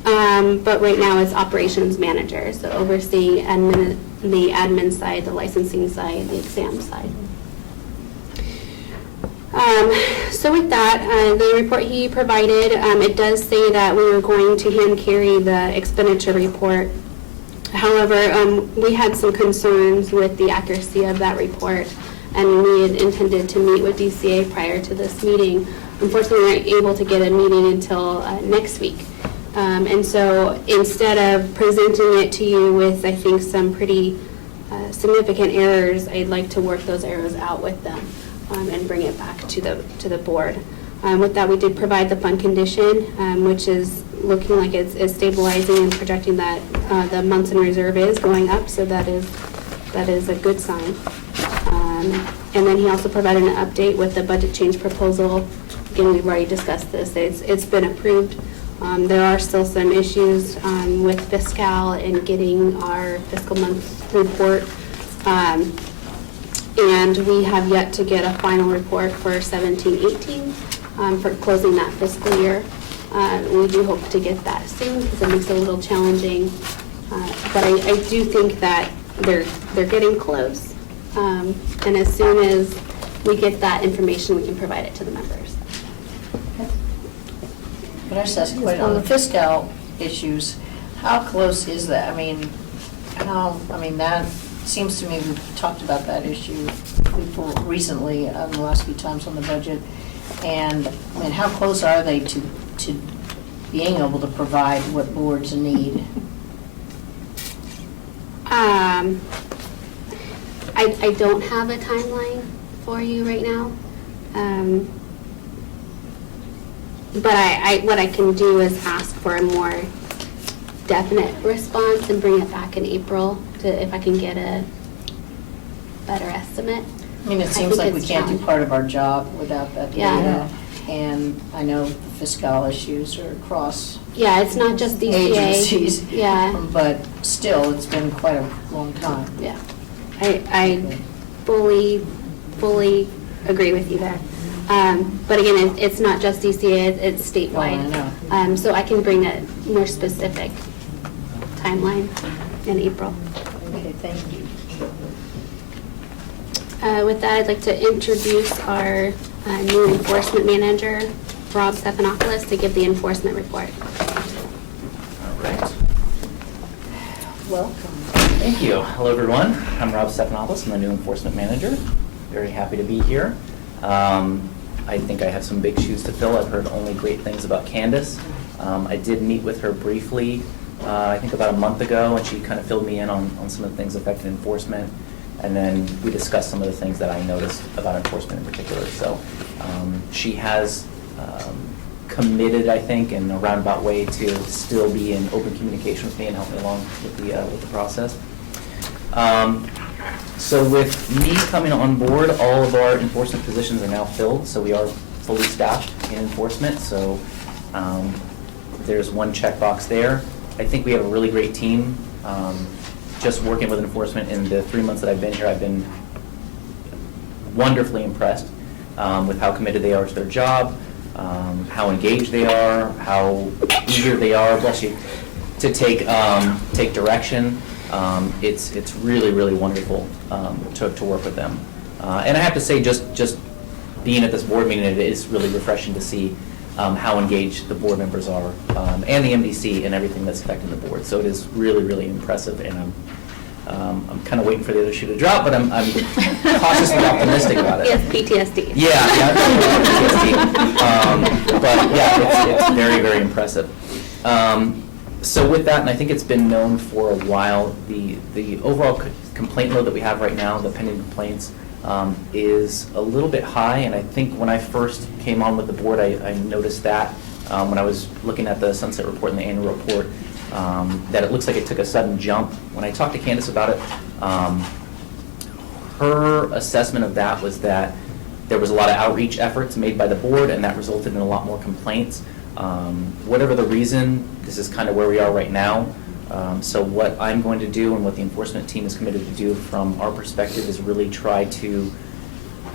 but right now it's operations manager, so overseeing the admin side, the licensing side, the exam side. So with that, the report he provided, it does say that we were going to hand carry the expenditure report. However, we had some concerns with the accuracy of that report, and we had intended to meet with DCA prior to this meeting. Unfortunately, we weren't able to get a meeting until next week. And so instead of presenting it to you with, I think, some pretty significant errors, I'd like to work those errors out with them and bring it back to the board. With that, we did provide the fund condition, which is looking like it's stabilizing and projecting that the months in reserve is going up, so that is a good sign. And then he also provided an update with the budget change proposal. Again, we've already discussed this. It's been approved. There are still some issues with fiscal and getting our fiscal month report. And we have yet to get a final report for 17-18 for closing that fiscal year. We do hope to get that soon because it makes it a little challenging. But I do think that they're getting close. And as soon as we get that information, we can provide it to the members. Could I just ask a question on the fiscal issues? How close is that? I mean, that seems to me we've talked about that issue before recently, the last few times on the budget. And I mean, how close are they to being able to provide what boards need? I don't have a timeline for you right now. But what I can do is ask for a more definite response and bring it back in April if I can get a better estimate. I mean, it seems like we can't do part of our job without that data. Yeah. And I know the fiscal issues are across Yeah, it's not just DCA. agencies. Yeah. But still, it's been quite a long time. Yeah. I fully agree with you there. But again, it's not just DCA, it's statewide. Oh, I know. So I can bring a more specific timeline in April. Okay, thank you. With that, I'd like to introduce our new enforcement manager, Rob Stephanopoulos, to give the enforcement report. All right. Welcome. Thank you. Hello, everyone. I'm Rob Stephanopoulos. I'm the new enforcement manager. Very happy to be here. I think I have some big shoes to fill. I've heard only great things about Candace. I did meet with her briefly, I think about a month ago, and she kind of filled me in on some of the things affecting enforcement. And then we discussed some of the things that I noticed about enforcement in particular. So she has committed, I think, in a roundabout way to still be in open communication with me and help me along with the process. So with me coming on board, all of our enforcement positions are now filled, so we are fully staffed in enforcement, so there's one checkbox there. I think we have a really great team. Just working with enforcement in the 3 months that I've been here, I've been wonderfully impressed with how committed they are to their job, how engaged they are, how eager they are, bless you, to take direction. It's really, really wonderful to work with them. And I have to say, just being at this board meeting, it is really refreshing to see how engaged the board members are, and the MDC and everything that's affecting the board. So it is really, really impressive, and I'm kind of waiting for the other shoe to drop, but I'm cautiously optimistic about it. Yes, PTSD. Yeah, I've got a lot of PTSD. But yeah, it's very, very impressive. So with that, and I think it's been known for a while, the overall complaint load that we have right now, the pending complaints, is a little bit high, and I think when I first came on with the board, I noticed that when I was looking at the Sunset Report and the annual report, that it looks like it took a sudden jump. When I talked to Candace about it, her assessment of that was that there was a lot of outreach efforts made by the board, and that resulted in a lot more complaints. Whatever the reason, this is kind of where we are right now. So what I'm going to do and what the enforcement team is committed to do from our perspective is really try to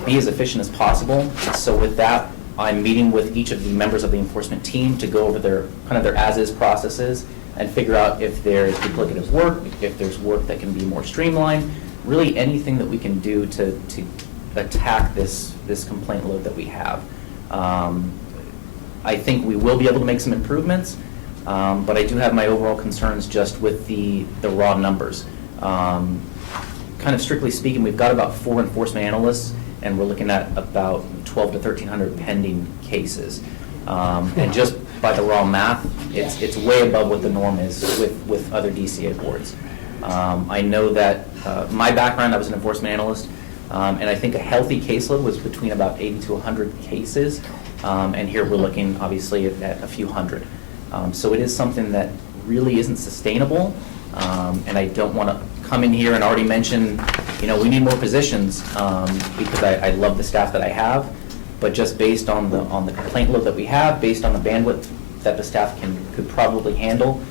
be as efficient as possible. So with that, I'm meeting with each of the members of the enforcement team to go over their as-is processes and figure out if there's duplicative work, if there's work that can be more streamlined, really anything that we can do to attack this complaint load that we have. I think we will be able to make some improvements, but I do have my overall concerns just with the raw numbers. Kind of strictly speaking, we've got about 4 enforcement analysts, and we're looking at about 1,200 to 1,300 pending cases. And just by the raw math, it's way above what the norm is with other DCA boards. I know that my background, I was an enforcement analyst, and I think a healthy caseload was between about 80 to 100 cases. And here we're looking, obviously, at a few hundred. So it is something that really isn't sustainable, and I don't want to come in here and already mention, we need more positions, because I love the staff that I have, but just based on the complaint load that we have, based on the bandwidth that the staff could probably handle,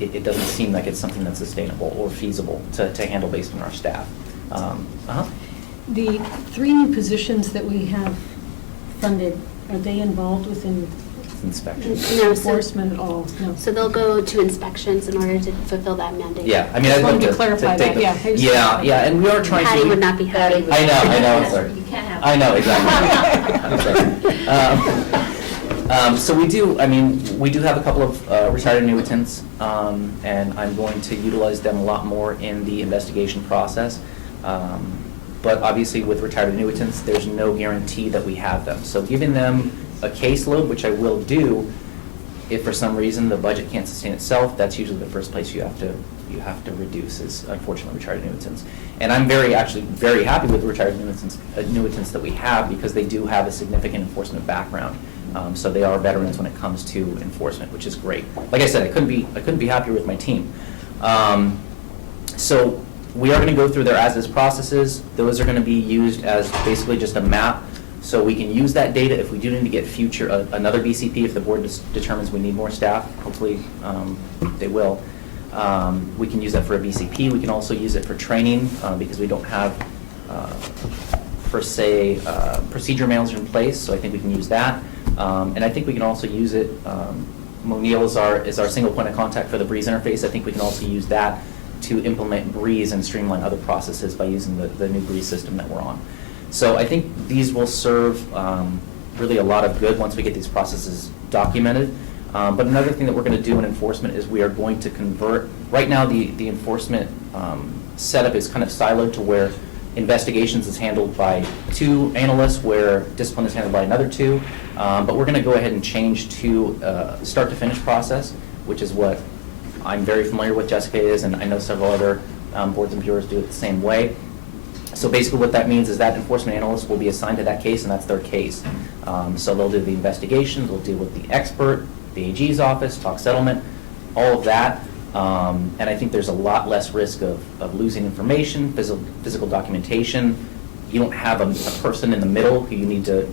it doesn't seem like it's something that's sustainable or feasible to handle based on our staff. The 3 new positions that we have funded, are they involved within Inspections. No, enforcement at all? No. So they'll go to inspections in order to fulfill that mandate. Yeah, I mean, Just I'd wanted like to clarify take that, the- yeah. Yeah, and we are trying to. Patty would not be happy. I know, I'm sorry. You can't have. I know, exactly. I'm sorry. So we do have a couple of retired annuitants, and I'm going to utilize them a lot more in the investigation process. But obviously with retired annuitants, there's no guarantee that we have them. So giving them a caseload, which I will do, if for some reason the budget can't sustain itself, that's usually the first place you have to reduce is, unfortunately, retired annuitants. And I'm actually very happy with the retired annuitants that we have, because they do have a significant enforcement background. So they are veterans when it comes to enforcement, which is great. Like I said, I couldn't be happier with my team. So we are going to go through their as-is processes. Those are going to be used as basically just a map, so we can use that data if we do need to get another BCP, if the board determines we need more staff. Hopefully they will. We can use that for a BCP. We can also use it for training, because we don't have, per se, procedure manuals in place, so I think we can use that. And I think we can also use it, Monil is our single point of contact for the Breeze interface. I think we can also use that to implement Breeze and streamline other processes by using the new Breeze system that we're on. So I think these will serve really a lot of good once we get these processes documented. But another thing that we're going to do in enforcement is we are going to convert, right now the enforcement setup is kind of siloed to where investigations is handled by 2 analysts, where discipline is handled by another 2. But we're going to go ahead and change to start to finish process, which is what I'm very familiar with, Jessica is, and I know several other boards and bureaus do it the same way. So basically what that means is that enforcement analyst will be assigned to that case, and that's their case. So they'll do the investigations, they'll deal with the expert, the AG's office, talk settlement, all of that. And I think there's a lot less risk of losing information, physical documentation. You don't have a person in the middle who you need to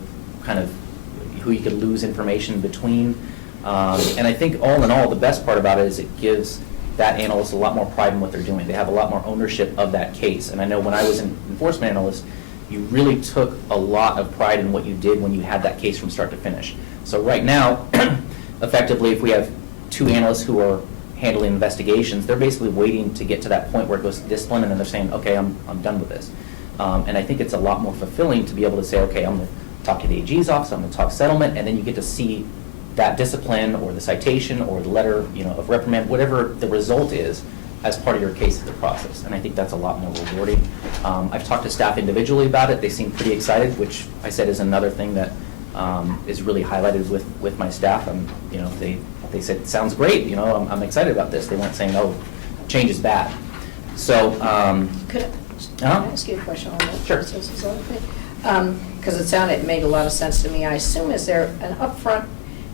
who you could lose information between. And I think all in all, the best part about it is it gives that analyst a lot more pride in what they're doing. They have a lot more ownership of that case. And I know when I was an enforcement analyst, you really took a lot of pride in what you did when you had that case from start to finish. So right now, effectively, if we have 2 analysts who are handling investigations, they're basically waiting to get to that point where it goes to discipline, and then they're saying, okay, I'm done with this. And I think it's a lot more fulfilling to be able to say, okay, I'm going to talk to the AG's office, I'm going to talk settlement, and then you get to see that discipline or the citation or the letter, of reprimand, whatever the result is, as part of your case of the process. And I think that's a lot more rewarding. I've talked to staff individually about it. They seem pretty excited, which I said is another thing that is really highlighted with my staff. They said, sounds great, I'm excited about this. They weren't saying, oh, change is bad. So, Could I ask you a question on that? Sure. Because it made a lot of sense to me. I assume, is there an upfront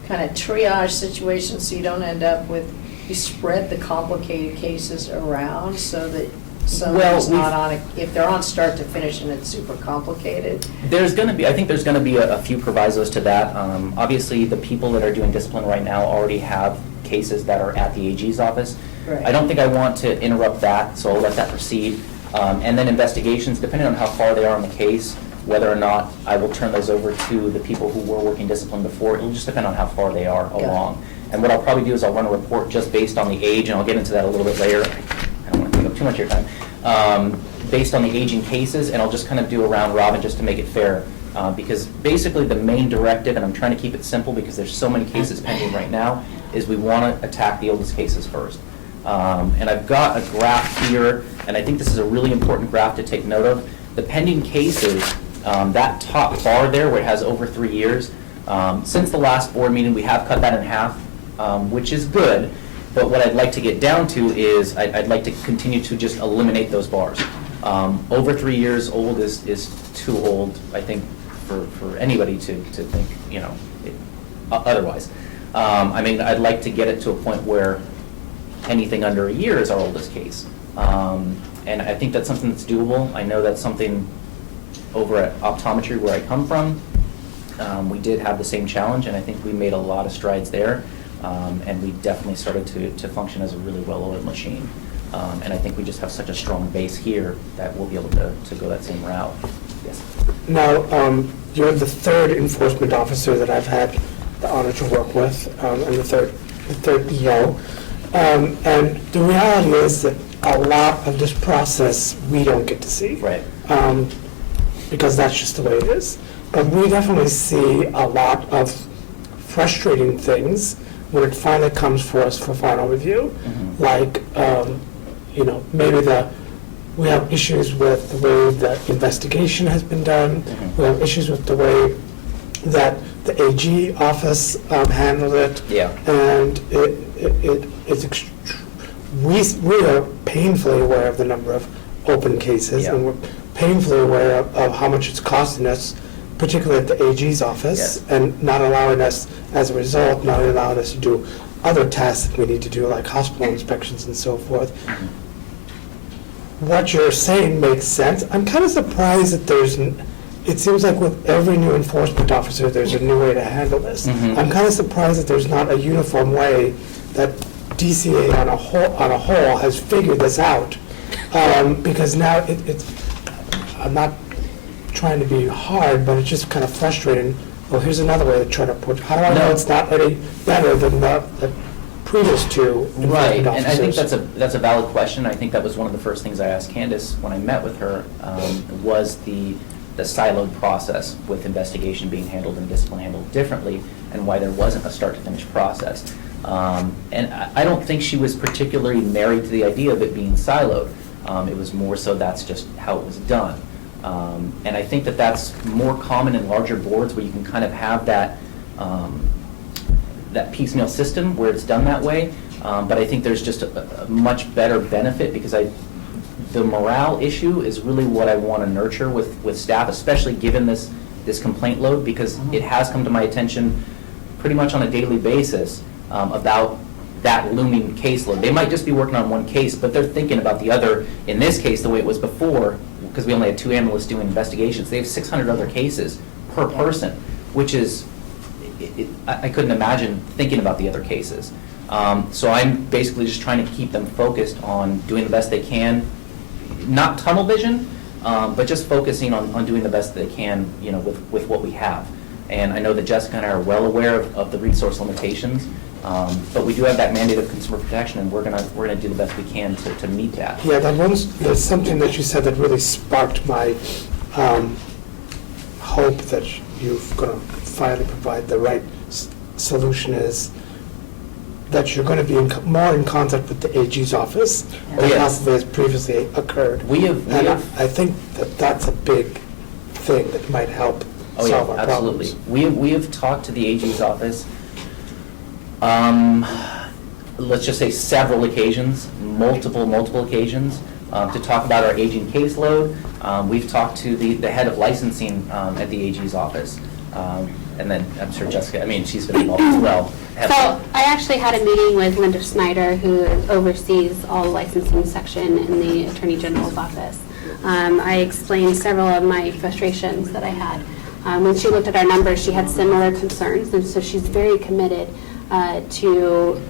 kind of triage situation so you don't end up with, you spread the complicated cases around so that somebody's not on it, if they're on start to finish and it's super complicated? I think there's going to be a few provisos to that. Obviously, the people that are doing discipline right now already have cases that are at the AG's office. Right. I don't think I want to interrupt that, so I'll let that proceed. And then investigations, depending on how far they are in the case, whether or not I will turn those over to the people who were working discipline before, it'll just depend on how far they are along. And what I'll probably do is I'll run a report just based on the age, and I'll get into that a little bit later. I don't want to take up too much of your time. Based on the aging cases, and I'll just kind of do a round robin just to make it fair. Because basically the main directive, and I'm trying to keep it simple because there's so many cases pending right now, is we want to attack the oldest cases first. And I've got a graph here, and I think this is a really important graph to take note of. The pending cases, that top bar there where it has over 3 years, since the last board meeting, we have cut that in half, which is good. But what I'd like to get down to is I'd like to continue to just eliminate those bars. Over 3 years old is too old, I think, for anybody to think, otherwise. I'd like to get it to a point where anything under a year is our oldest case. And I think that's something that's doable. I know that's something over at optometry where I come from. We did have the same challenge, and I think we made a lot of strides there. And we definitely started to function as a really well-oiled machine. And I think we just have such a strong base here that we'll be able to go that same route. Yes. Now, you're the 3rd enforcement officer that I've had the honor to work with, and the third EO. And the reality is that a lot of this process we don't get to see. Right. Because that's just the way it is. But we definitely see a lot of frustrating things when it finally comes for us for final review. Mm-hmm. Like, maybe we have issues with the way the investigation has been done. Mm-hmm. We have issues with the way that the AG office handled it. Yeah. And we are painfully aware of the number of open cases, Yeah. and we're painfully aware of how much it's costing us, particularly at the AG's office, Yes. and not allowing us, as a result, not allowing us to do other tasks that we need to do, like hospital inspections and so forth. What you're saying makes sense. I'm kind of surprised that it seems like with every new enforcement officer, there's a new way to handle this. Mhm. I'm kind of surprised that there's not a uniform way that DCA on a whole has figured this out. Because now I'm not trying to be hard, but it's just kind of frustrating. Well, here's another way to try to put, how do I know No. it's not any better than the previous 2 Right, enforcement and I think officers? that's a valid question. I think that was one of the first things I asked Candace when I met with her, was the siloed process with investigation being handled and discipline handled differently, and why there wasn't a start-to-finish process. And I don't think she was particularly married to the idea of it being siloed. It was more so that's just how it was done. And I think that that's more common in larger boards where you can kind of have that piecemeal system where it's done that way. But I think there's just a much better benefit because the morale issue is really what I want to nurture with staff, especially given this complaint load, because it has come to my attention pretty much on a daily basis about that looming caseload. They might just be working on one case, but they're thinking about the other. In this case, the way it was before, because we only had 2 analysts doing investigations, they have 600 other cases per person, which is, I couldn't imagine thinking about the other cases. So I'm basically just trying to keep them focused on doing the best they can, not tunnel vision, but just focusing on doing the best they can, you know, with what we have. And I know that Jessica and I are well aware of the resource limitations, but we do have that mandate of consumer protection, and we're gonna do the best we can to meet that. Yeah, there's something that you said that really sparked my hope that you're going to finally provide the right solution, is that you're going to be more in contact with the AG's office Oh, than yes. possibly has previously occurred. And I think that that's a big thing that might help Oh, yeah, solve our absolutely. problems. We have talked to the AG's office, let's just say several occasions, multiple occasions, to talk about our aging caseload. We've talked to the head of licensing at the AG's office. And then I'm sure Jessica, I mean, she's been involved as well. So I actually had a meeting with Linda Snyder, who oversees all the licensing section in the Attorney General's office. I explained several of my frustrations that I had. When she looked at our numbers, she had similar concerns, and so she's very committed to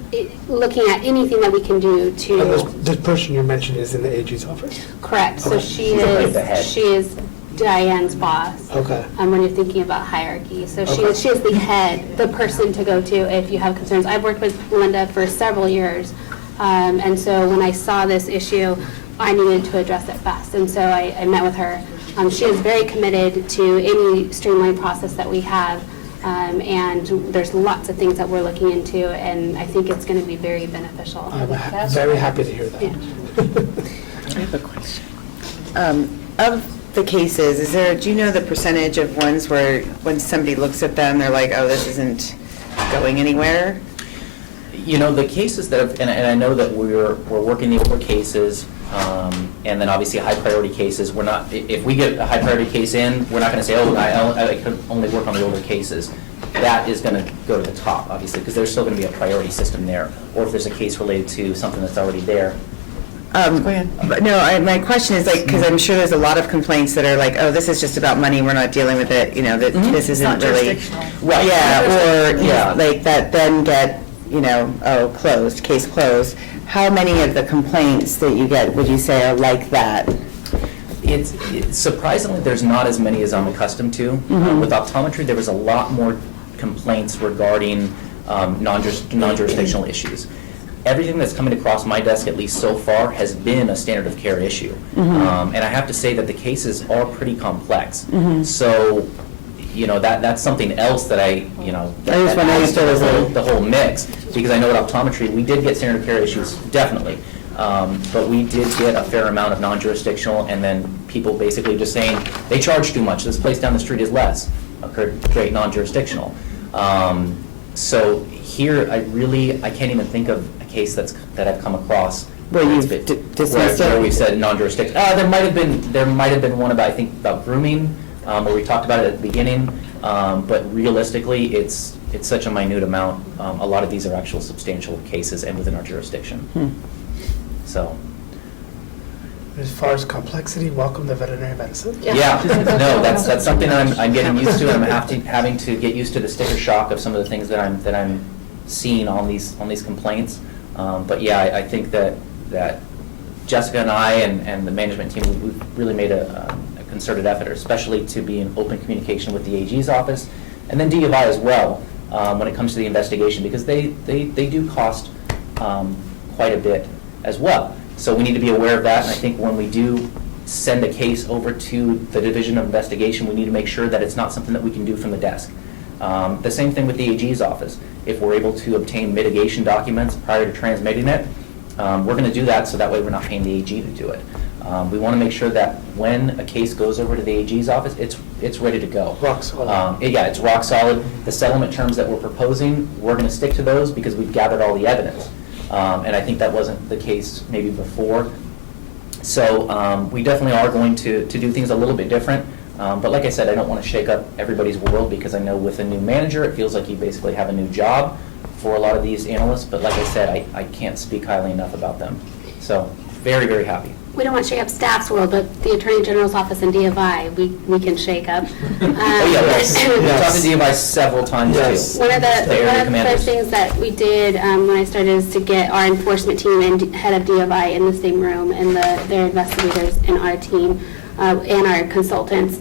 looking at anything that we can do to. And this person you mentioned is in the AG's office? Correct. So Okay. she is Diane's boss. Okay. When you're thinking about hierarchy. So she Okay. is the head, the person to go to if you have concerns. I've worked with Linda for several years, and so when I saw this issue, I needed to address it fast. And so I met with her. She is very committed to any streamlined process that we have, and there's lots of things that we're looking into, and I think it's going to be very beneficial. I'm very happy to hear that. I have a question. Of the cases, do you know the percentage of ones where when somebody looks at them, they're like, oh, this isn't going anywhere? You know, the cases that have, and I know that we're working the older cases, and then obviously high priority cases, we're not, if we get a high priority case in, we're not gonna say, oh, I can only work on the older cases. That is gonna go to the top, obviously, because there's still gonna be a priority system there, or if there's a case related to something that's already there. Go ahead. My question is like, because I'm sure there's a lot of complaints that are like, oh, this is just about money, we're not dealing with it, you know, that this isn't Not really. jurisdictional. Right, yeah, or, you Yeah. know, like that then get, you know, oh, closed, case closed. How many of the complaints that you get would you say are like that? It's surprisingly, there's not as many as I'm accustomed to. With optometry, there was a lot more complaints regarding non-jurisdictional issues. Everything that's coming across my desk, at least so far, has been a standard of care issue. And I have to say that the cases are pretty complex. So, you know, that's something else that I was wondering adds if to there was the whole mix, because I know at optometry, we did get standard of care issues, definitely. But we did get a fair amount of non-jurisdictional, and then people basically just saying, they charge too much, this place down the street is less. Great, non-jurisdictional. So here, I can't even think of a case that I've come across. Where you've dismissed it? Where we've said non-jurisdictional. There might have been one about, I think, about grooming, where we talked about it at the beginning, but realistically, it's such a minute amount. A lot of these are actual substantial cases and within our jurisdiction. So. As far as complexity, welcome to veterinary medicine. Yeah, no, that's something I'm getting used to, and I'm having to get used to the sticker shock of some of the things that I'm seeing on these complaints. But yeah, I think that Jessica and I and the management team, we've really made a concerted effort, especially to be in open communication with the AG's office, and then D of I as well, when it comes to the investigation, because they do cost quite a bit as well. So we need to be aware of that, and I think when we do send a case over to the Division of Investigation, we need to make sure that it's not something that we can do from the desk. The same thing with the AG's office. If we're able to obtain mitigation documents prior to transmitting it, we're going to do that so that way we're not paying the AG to do it. We want to make sure that when a case goes over to the AG's office, it's ready to go. Rock solid. Yeah, it's rock solid. The settlement terms that we're proposing, we're going to stick to those because we've gathered all the evidence. And I think that wasn't the case maybe before. So we definitely are going to do things a little bit different. But like I said, I don't want to shake up everybody's world, because I know with a new manager, it feels like you basically have a new job. for a lot of these analysts, but like I said, I can't speak highly enough about them. So, very, very happy. We don't want to shake up staff's world, but the Attorney General's office and DFI, we can shake up. Oh, yeah, we've talked to DFI several times, Yes. too. One of the area first commanders. things that we did when I started is to get our enforcement team and head of DFI in the same room, and their investigators in our team and our consultants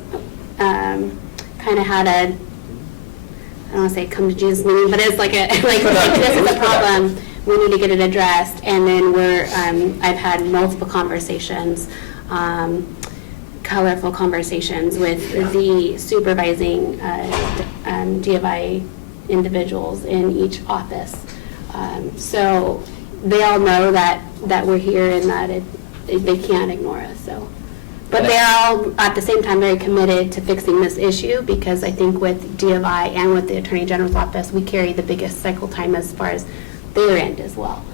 kind of had a, I don't want to say come to Jesus meeting, but it's like this is a problem. We need to get it addressed, and then I've had multiple conversations, colorful conversations with the supervising DFI individuals in each office. So they all know that we're here and that they can't ignore us. So, but they are all at the same time very committed to fixing this issue, because I think with DFI and with the Attorney General's office, we carry the biggest cycle time as far as their end as well.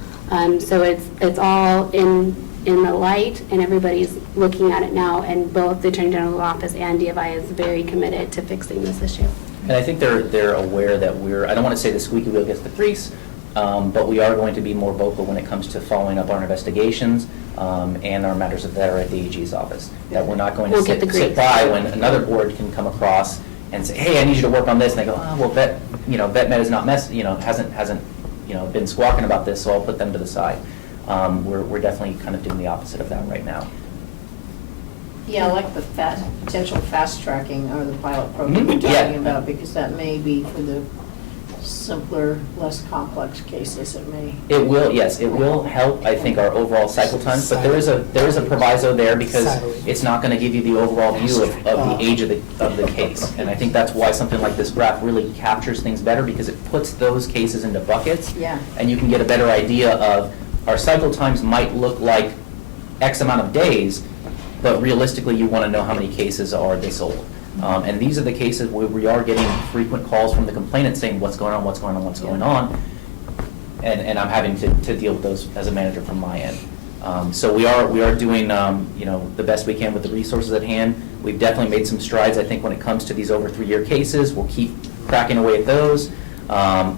So it's all in the light, and everybody's looking at it now, and both the Attorney General's office and DFI is very committed to fixing this issue. And I think they're aware that I don't want to say the squeaky wheel gets the grease, but we are going to be more vocal when it comes to following up our investigations and our matters that are at the AG's office. That we're not going to sit by when another board can come across and say, hey, I need you to work on this, and they go, oh, well, VetMed is not hasn't been squawking about this, so I'll put them to the side. We're definitely kind of doing the opposite of that right now. Yeah, I like the potential fast tracking or the pilot program you're Yeah. talking about, because that may be for the simpler, less complex cases. It will, yes, it will help, I think, our overall cycle times, but there is a proviso there, because it's not going to give you the overall view of the age of the case. And I think that's why something like this graph really captures things better, because it puts those cases into buckets. Yeah. And you can get a better idea of, our cycle times might look like X amount of days, but realistically, you want to know how many cases are this old. And these are the cases where we are getting frequent calls from the complainant saying, what's going on, what's going on, what's going on? And I'm having to deal with those as a manager from my end. So we are doing, the best we can with the resources at hand. We've definitely made some strides, I think, when it comes to these over 3-year cases. We'll keep cracking away at those.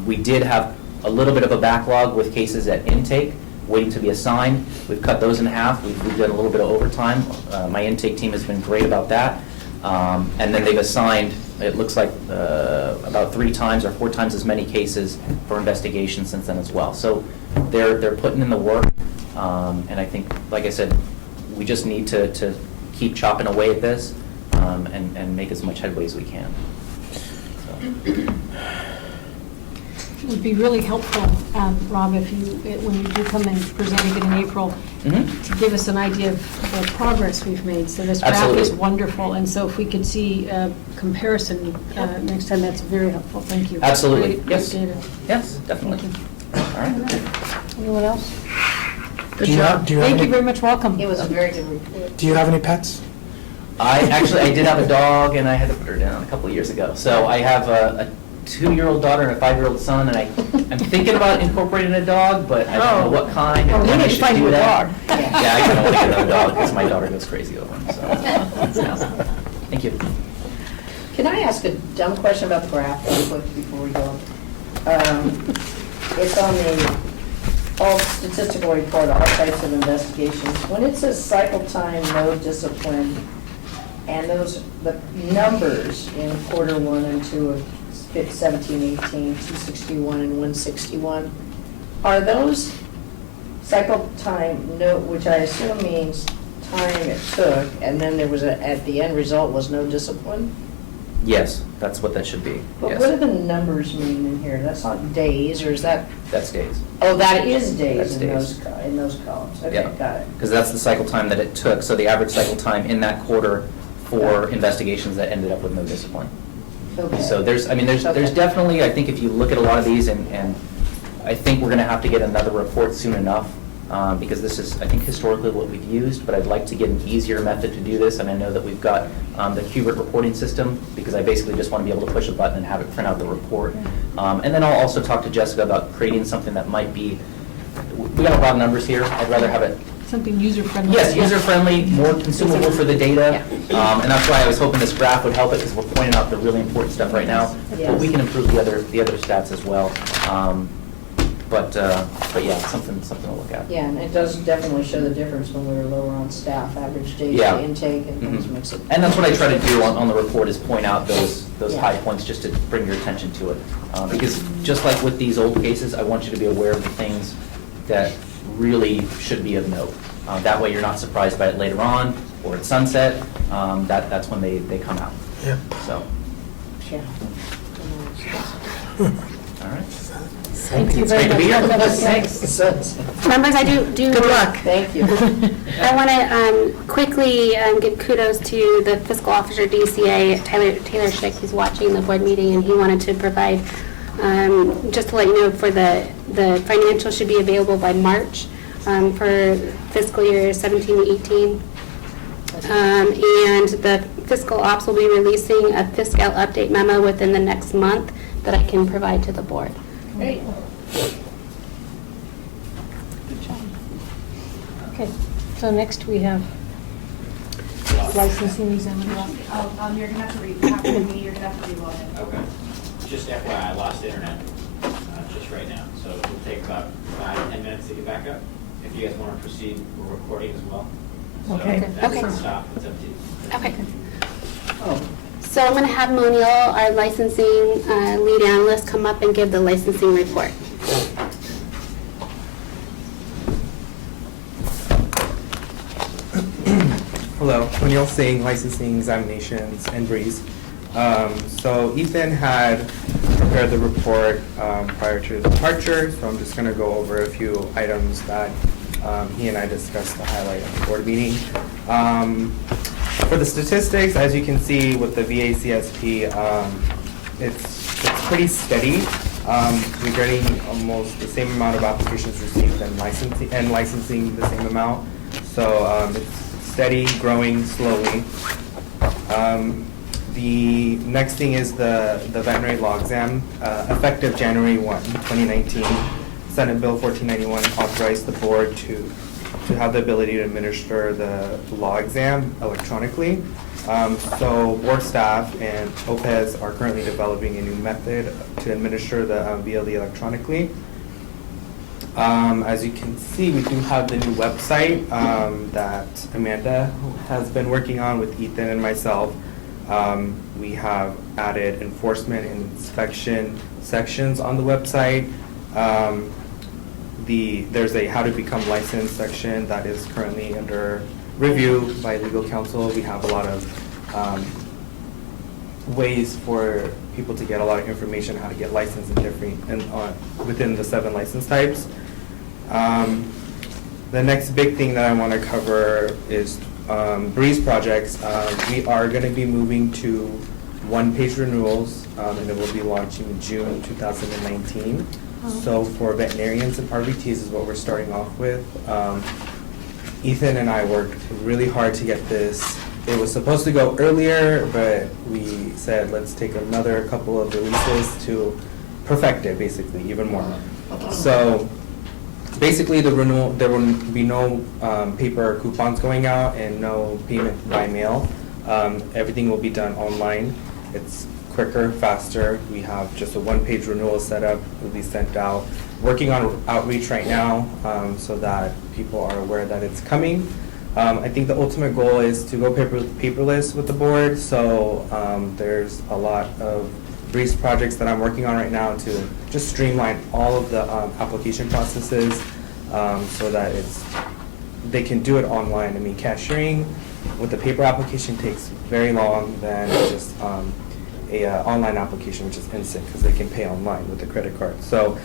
We did have a little bit of a backlog with cases at intake, waiting to be assigned. We've cut those in half. We've done a little bit of overtime. My intake team has been great about that. And then they've assigned, it looks like, about 3 times or 4 times as many cases for investigation since then as well. So they're putting in the work. And I think, like I said, we just need to keep chopping away at this and make as much headway as we can. So. It would be really helpful, Rob, if when you do come and present again in April, to give us an idea of the progress we've made. So this graph Absolutely. is wonderful, and so if we could see a comparison next time, that's very helpful. Thank you. Absolutely. Great Yes. data. Yes, definitely. Thank All right. Anyone else? Do you have Thank you any, very much. Welcome. It was a very good report. do you have any pets? I did have a dog, and I had to put her down a couple of years ago. So I have a 2-year-old daughter and a 5-year-old son, and I'm thinking about incorporating a dog, but I don't know what kind. and we when I need to should find do you a that. dog. Yeah, I don't want to get another dog because my daughter goes crazy over him. So, thank you. Can I ask a dumb question about the graph real quick before we go? It's on the all statistical report, all types of investigations. When it says cycle time, no discipline, and the numbers in quarter 1 and 2 of 17, 18, 261 and 161, are those cycle time, no, which I assume means time it took, and then there was at the end result was no discipline? Yes, that's what that should be. But Yes. what do the numbers mean in here? That's not days, or is that, That's days. oh, that is days That's in days. those columns. Okay, Yeah. got it. Because that's the cycle time that it took. So the average cycle time in that quarter for investigations that ended up with no discipline. Okay. So there's Okay. definitely, I think if you look at a lot of these, and I think we're going to have to get another report soon enough, because this is, I think, historically what we've used, but I'd like to get an easier method to do this, and I know that we've got the Qbert reporting system, because I basically just want to be able to push a button and have it print out the report. And then I'll also talk to Jessica about creating something that might be, we got a lot of numbers here, I'd rather have it Something user-friendly. Yes, user-friendly, more consumable for the data, and that's why I was hoping this graph would help it, because we're pointing out the really important stuff right now, but we can improve the other stats as well. But yeah, something to look at. Yeah, and it does definitely show the difference when we were lower on staff, average daily Yeah. intake, and things Mhm. makes it. And that's what I try to do on the report, is point out those high points, just to bring your attention to it. Because just like with these old cases, I want you to be aware of the things that really should be of note. That way you're not surprised by it later on, or at sunset. That's when they come out. Yep. So, Yeah. all right. Thank you very It's great to be here. much. Thanks. Members, I do. Good luck. Thank you. I want to quickly give kudos to the fiscal officer, DCA, Taylor Schick, who's watching the board meeting, and he wanted to provide, just to let you know, for the financial should be available by March for fiscal year 17 to 18. And the fiscal ops will be releasing a fiscal update memo within the next month that I can provide to the board. Great. Okay, so next we have licensing examiner. You're gonna have to read, after the meeting, you're gonna have to reload it. Okay. Just FYI, I lost internet just right now, so it'll take about 5-10 minutes to get back up. If you guys want to proceed, we're recording as well. So Okay. if that Okay. doesn't stop, it's up to you. Okay. Oh, So I'm going to have Moniel, our licensing lead analyst, come up and give the licensing report. Hello, O'Neill Singh, Licensing Examinations and Breeze. So Ethan had prepared the report prior to his departure, so I'm just going to go over a few items that he and I discussed to highlight at the board meeting. For the statistics, as you can see with the VACSP, it's pretty steady. We're getting almost the same amount of applications received and licensing the same amount. So it's steady, growing slowly. The next thing is the veterinary law exam, effective January 1, 2019. Senate Bill 1491 authorized the board to have the ability to administer the law exam electronically. So board staff and OPES are currently developing a new method to administer the VLE electronically. As you can see, we do have the new website that Amanda has been working on with Ethan and myself. We have added enforcement and inspection sections on the website. There's a how to become licensed section that is currently under review by legal counsel. We have a lot of ways for people to get a lot of information how to get licensed in within the 7 license types. The next big thing that I want to cover is Breeze projects. We are going to be moving to one-page renewals, and it will be launching in June 2019. So for veterinarians and RVTs is what we're starting off with. Ethan and I worked really hard to get this. It was supposed to go earlier, but we said let's take another couple of releases to perfect it, basically, even more. So basically the renewal, there will be no paper coupons going out and no payment by mail. Everything will be done online. It's quicker, faster. We have just a one-page renewal set up. Will be sent out. Working on outreach right now so that people are aware that it's coming. I think the ultimate goal is to go paperless with the board. So there's a lot of Breeze projects that I'm working on right now to just streamline all of the application processes so that they can do it online. I mean, cashiering with the paper application takes very long than just a online application, which is instant because they can pay online with the credit card. So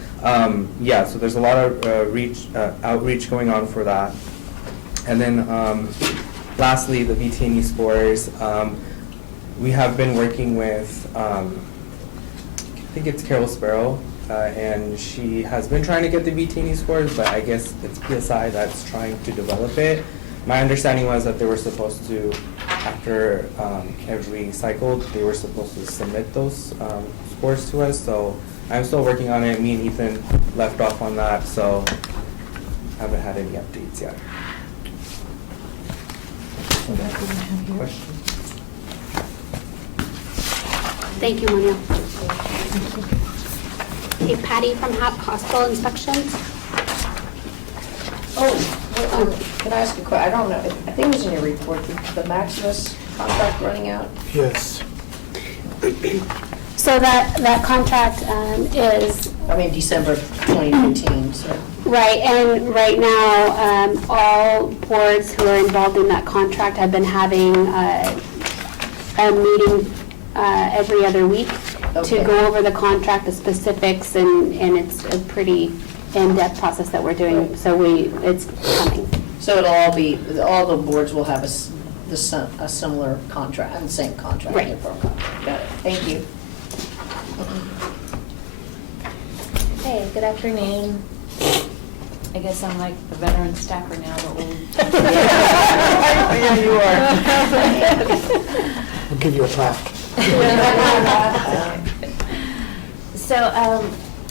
yeah, so there's a lot of outreach going on for that. And then lastly, the VTNE scores. We have been working with, I think it's Carol Sparrow, and she has been trying to get the VTNE scores, but I guess it's PSI that's trying to develop it. My understanding was that they were supposed to, after every cycle, they were supposed to submit those scores to us. So I'm still working on it. Me and Ethan left off on that, so haven't had any updates yet. Question? Thank you, Manuel. Okay, Patty from Hospital Inspections. Can I ask a question? I don't know, I think it was in your report, the Maximus contract running out? Yes. So that contract is, I mean, December 2015, so. right, and right now, all boards who are involved in that contract have been having a meeting every other week to Okay. go over the contract, the specifics, and it's a pretty in-depth process that we're doing, so it's coming. So it'll all be, all the boards will have a similar contract, and the same contract. Right. uniform contract. Got it, thank you. Hey, good afternoon. I guess I'm like the veteran staffer now, but we'll. Yeah, you are. We'll give you a plaque. So,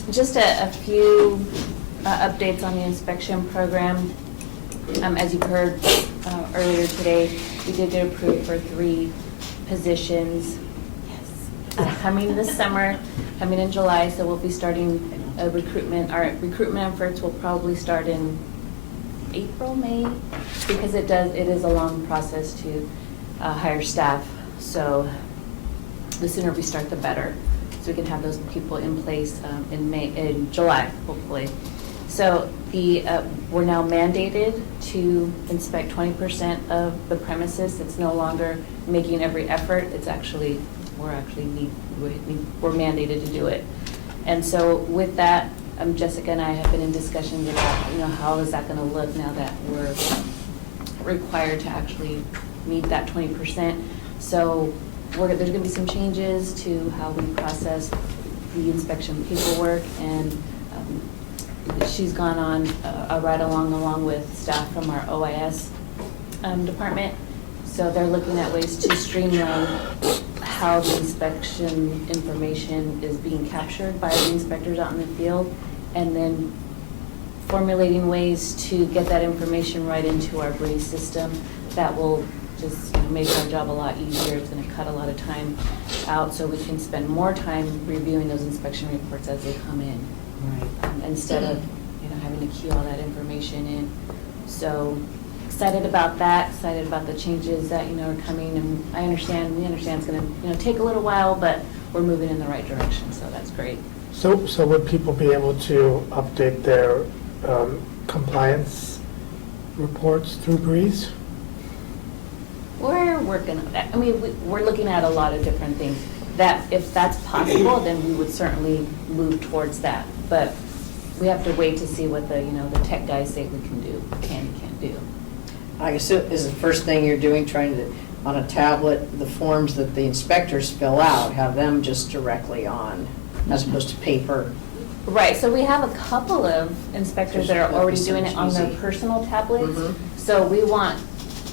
just a few updates on the inspection program. As you've heard earlier today, we did get approved for 3 positions. Yes. Coming this summer, coming in July, so we'll be starting recruitment. Our recruitment efforts will probably start in April, May, because it is a long process to hire staff. So the sooner we start, the better. So we can have those people in place in July, hopefully. So we're now mandated to inspect 20% of the premises. It's no longer making every effort. It's actually, we're mandated to do it. And so with that, Jessica and I have been in discussions about, how is that going to look now that we're required to actually meet that 20%. So there's going to be some changes to how we process the inspection paperwork, and she's gone on a ride along with staff from our OIS department. So they're looking at ways to streamline how the inspection information is being captured by the inspectors out in the field, and then formulating ways to get that information right into our Breeze system that will just make our job a lot easier. It's going to cut a lot of time out so we can spend more time reviewing those inspection reports as they come in. Instead of having to key all that information in. So excited about that, excited about the changes that are coming, and we understand it's going to take a little while, but we're moving in the right direction, so that's great. So would people be able to update their compliance reports through Breeze? We're working on that. I mean, we're looking at a lot of different things. That if that's possible, then we would certainly move towards that. But we have to wait to see what the tech guys say we can do, can't do. I guess is the first thing you're doing, trying to, on a tablet, the forms that the inspectors fill out, have them just directly on, as opposed to paper. Right, so we have a couple of inspectors that are already doing it on their personal tablets. So we want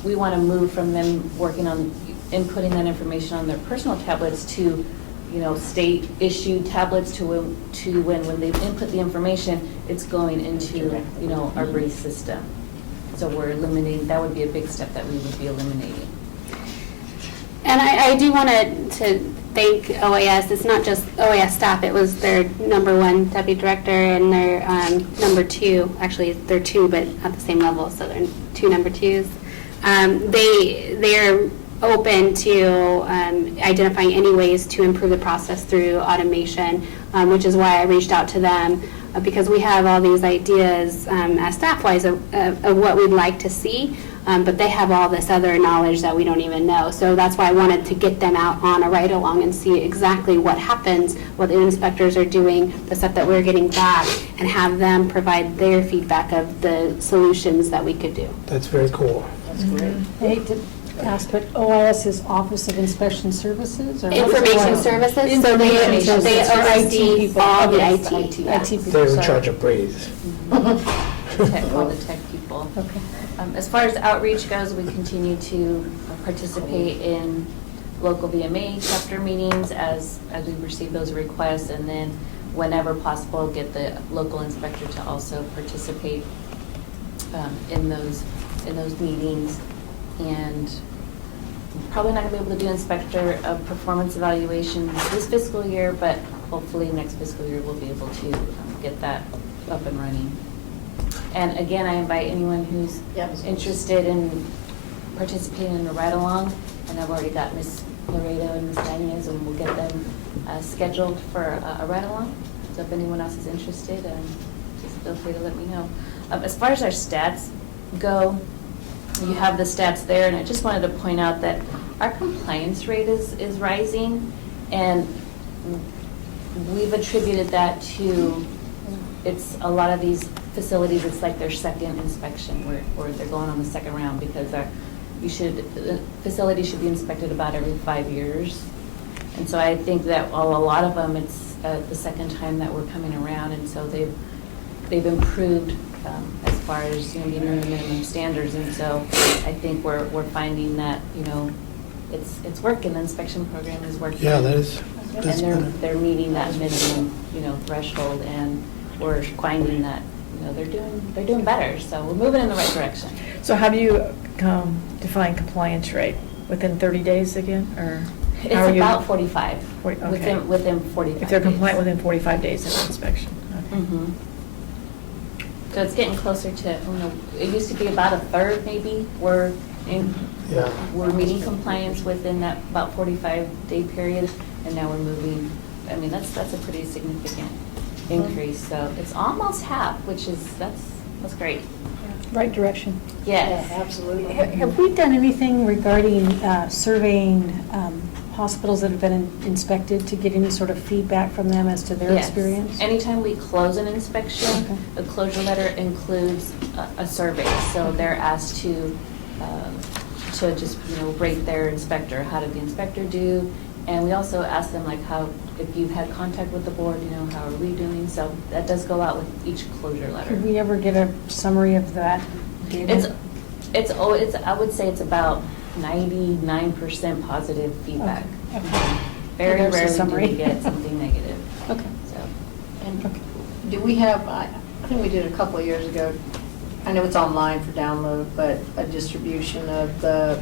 to move from them working on inputting that information on their personal tablets to, state issued tablets to when they input the information, it's going into, our Breeze system. So we're eliminating, that would be a big step that we would be eliminating. And I do want to thank OAS. It's not just OAS staff, it was their #1 deputy director and their #2, actually they're 2 but at the same level, so they're 2 #2s. They're open to identifying any ways to improve the process through automation, which is why I reached out to them, because we have all these ideas as staff-wise of what we'd like to see, but they have all this other knowledge that we don't even know. So that's why I wanted to get them out on a ride-along and see exactly what happens, what the inspectors are doing, the stuff that we're getting back, and have them provide their feedback of the solutions that we could do. That's very cool. That's great. I hate to ask, but OIS is Office of Inspection Services? Or Information services, so they oversee people. all the Yes, IT. people. They're in So- charge of Breeze. All the tech people. Okay. As far as outreach goes, we continue to participate in local VMA chapter meetings as we receive those requests, and then whenever possible, get the local inspector to also participate in those meetings. And probably not gonna be able to do inspector of performance evaluations this fiscal year, but hopefully next fiscal year we'll be able to get that up and running. And again, I invite anyone who's interested in participating in a ride-along, and I've already got Miss Laredo and Miss Daniels, and we'll get them scheduled for a ride-along. So if anyone else is interested, just feel free to let me know. As far as our stats go, you have the stats there, and I just wanted to point out that our compliance rate is rising, and we've attributed that to, it's a lot of these facilities, it's like their second inspection, where they're going on the second round, because the facility should be inspected about every 5 years. And so I think that a lot of them, it's the second time that we're coming around, and so they've improved as far as, meeting the minimum standards. And so I think we're finding that, it's working, the inspection program is working. Yeah, that's And they're meeting that minimum, threshold, and we're finding that, they're doing better, so we're moving in the right direction. So how do you define compliance rate? Within 30 days again, or? It's how are you- about 45, 40, okay. within 45 If they're days. compliant within 45 days of inspection, okay. Mhm. So it's getting closer to, it used to be about a third maybe, we're meeting compliance within that about 45-day period, and now we're moving, that's a pretty significant increase, so it's almost half, that's great. Right direction. Yes. Absolutely. Have we done anything regarding surveying hospitals that have been inspected to get any sort of feedback from them as to their Yes. experience? Anytime we close an inspection, Okay. the closure letter includes a survey. So they're asked to just, rate their inspector. How did the inspector do? And we also ask them, like, if you've had contact with the board, how are we doing? So that does go out with each closure letter. Could we ever get a summary of that data? I would say it's about 99% positive feedback. Okay. Very There's a rarely do summary. we get something negative. Okay. So. And do we have, I think we did a couple of years ago, I know it's online for download, but a distribution of the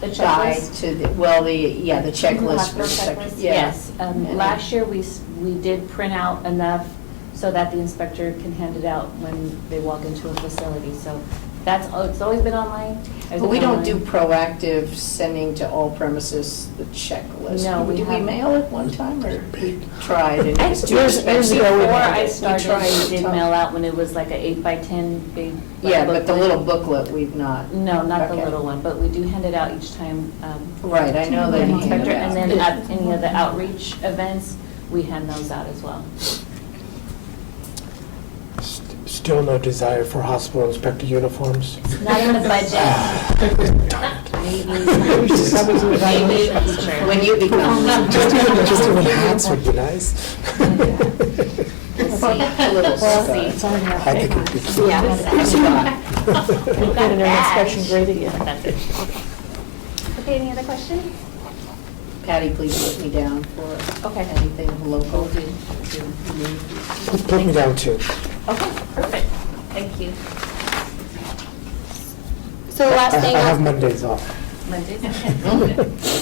The guide checklist? to the, the checklist for Hospital second. checklist? Yeah. Yes. And Last year, we did print out enough so that the inspector can hand it out when they walk into a facility. So it's always been online. But we don't do proactive sending to all premises the checklist. No, we Did we haven't. mail it one time, or we tried and it was too Years expensive? ago, before tried I it. started, tried we did to- mail out when it was like an 8x10 big. Yeah, but the booklet. little booklet, we've not. No, not the Okay. little one, but we do hand it out each time. Right, I know that the you hand inspector, it out. and then at any of the outreach events, we hand those out as well. Still no desire for hospital inspector uniforms? Not in the budget. Maybe in the future. When you become. Just even hats would be nice. We'll see. A little We'll stuff. see. It's on here. I think it'd be cute. Yeah. We'll get an inspection grade again. That's it. Okay, any other questions? Patty, please put me down for Okay. anything local. Put me down too. Okay, perfect. Thank you. So the last I thing, have Mondays off. Mondays.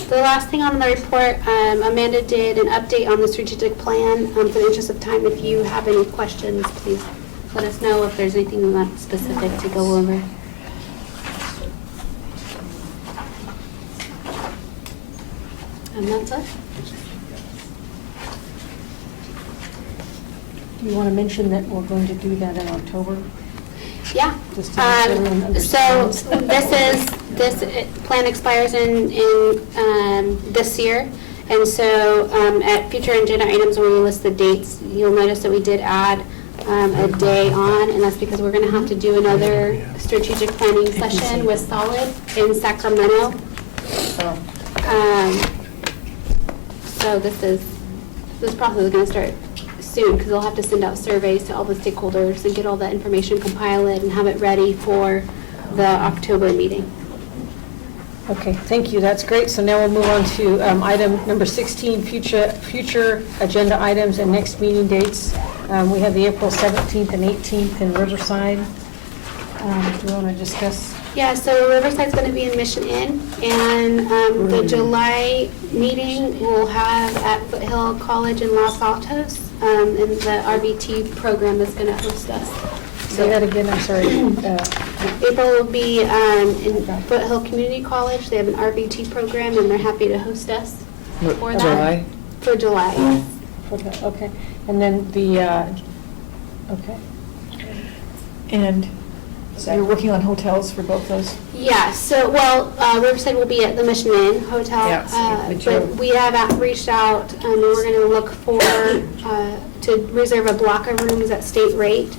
the last thing on the report, Amanda did an update on the strategic plan. For the interest of time, if you have any questions, please let us know if there's anything we want specific to go over. And that's it. Do you want to mention that we're going to do that in October? Yeah. Just to make sure everyone So understands. this plan expires in this year. And so at future agenda items, when we list the dates, you'll notice that we did add a day on, and that's because we're going to have to do another strategic planning session with Solid in Sacramento. So this process is going to start soon, because they'll have to send out surveys to all the stakeholders and get all that information, compile it, and have it ready for the October meeting. Okay, thank you, that's great. So now we'll move on to item number 16, future agenda items and next meeting dates. We have the April 17th and 18th in Riverside. Do you want to discuss Yeah, so Riverside's going to be in Mission Inn, and the July meeting we'll have at Foothill College in Los Altos, and the RVT program is going to host us. Say that again, I'm sorry. April will be in Foothill Community College. They have an RVT program, and they're happy to host us for that. July? For July, yes. Okay, and then the, okay. And so you're working on hotels for both those? Yeah, so, well, Riverside will be at the Mission Inn Hotel. Yeah, so you- But we have reached out, and we're going to look for, to reserve a block of rooms at state rate,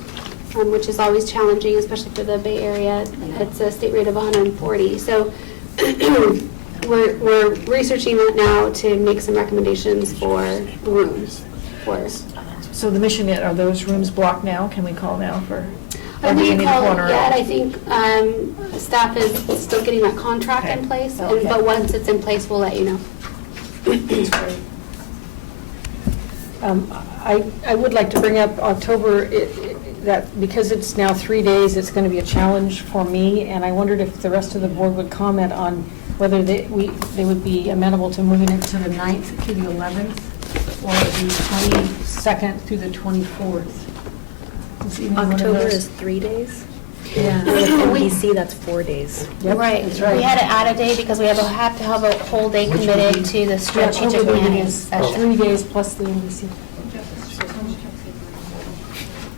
which is always challenging, especially for the Bay Area. It's a state rate of 140. So we're researching that now to make some recommendations for rooms for us. So the Mission Inn, are those rooms blocked now? Can we call now for? I or do you think need to call corner it yet. out? I think staff is still getting that contract in Okay. place, Okay. but once it's in place, we'll let you know. I would like to bring up October, that because it's now 3 days, it's going to be a challenge for me, and I wondered if the rest of the board would comment on whether they would be amenable to moving it to the 9th to the 11th, or the 22nd through the 24th. Is either one of October those- is 3 days. Yeah. With NBC, that's 4 days. Yep, Right, that's right. we had to add a day because we have to have a whole day committed to the Yeah, strategic October planning is session. 3 days plus the NBC.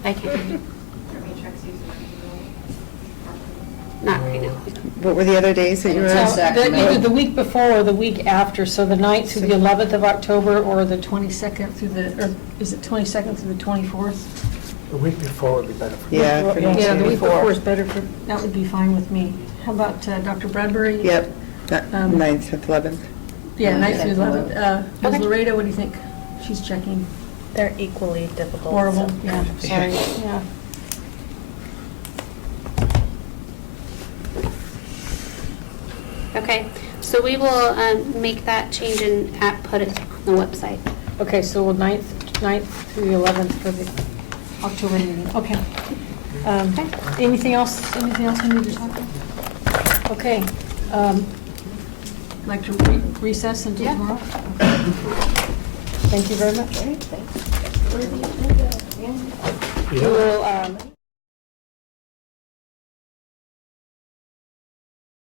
I can't. Not right now. What were the other days that you were? So, either the week before or the week after, so the 9th through the 11th of October, or the 22nd through the, or is it 22nd through the 24th? The week before would be better for me. Yeah, for me Yeah, the too. week before is better for, that would be fine with me. How about Dr. Bradbury? Yep, 9th, 11th. Yeah, 9th through 11th. Ms. Okay. Laredo, what do you think? She's checking. They're equally difficult. Horrible, so- yeah, sorry, yeah. Okay, so we will make that change and put it on the website. Okay, so 9th through the 11th for the October meeting, okay. Anything else we need to talk about? Okay. Like to recess until Yeah. tomorrow? Thank you very much. You We know, will,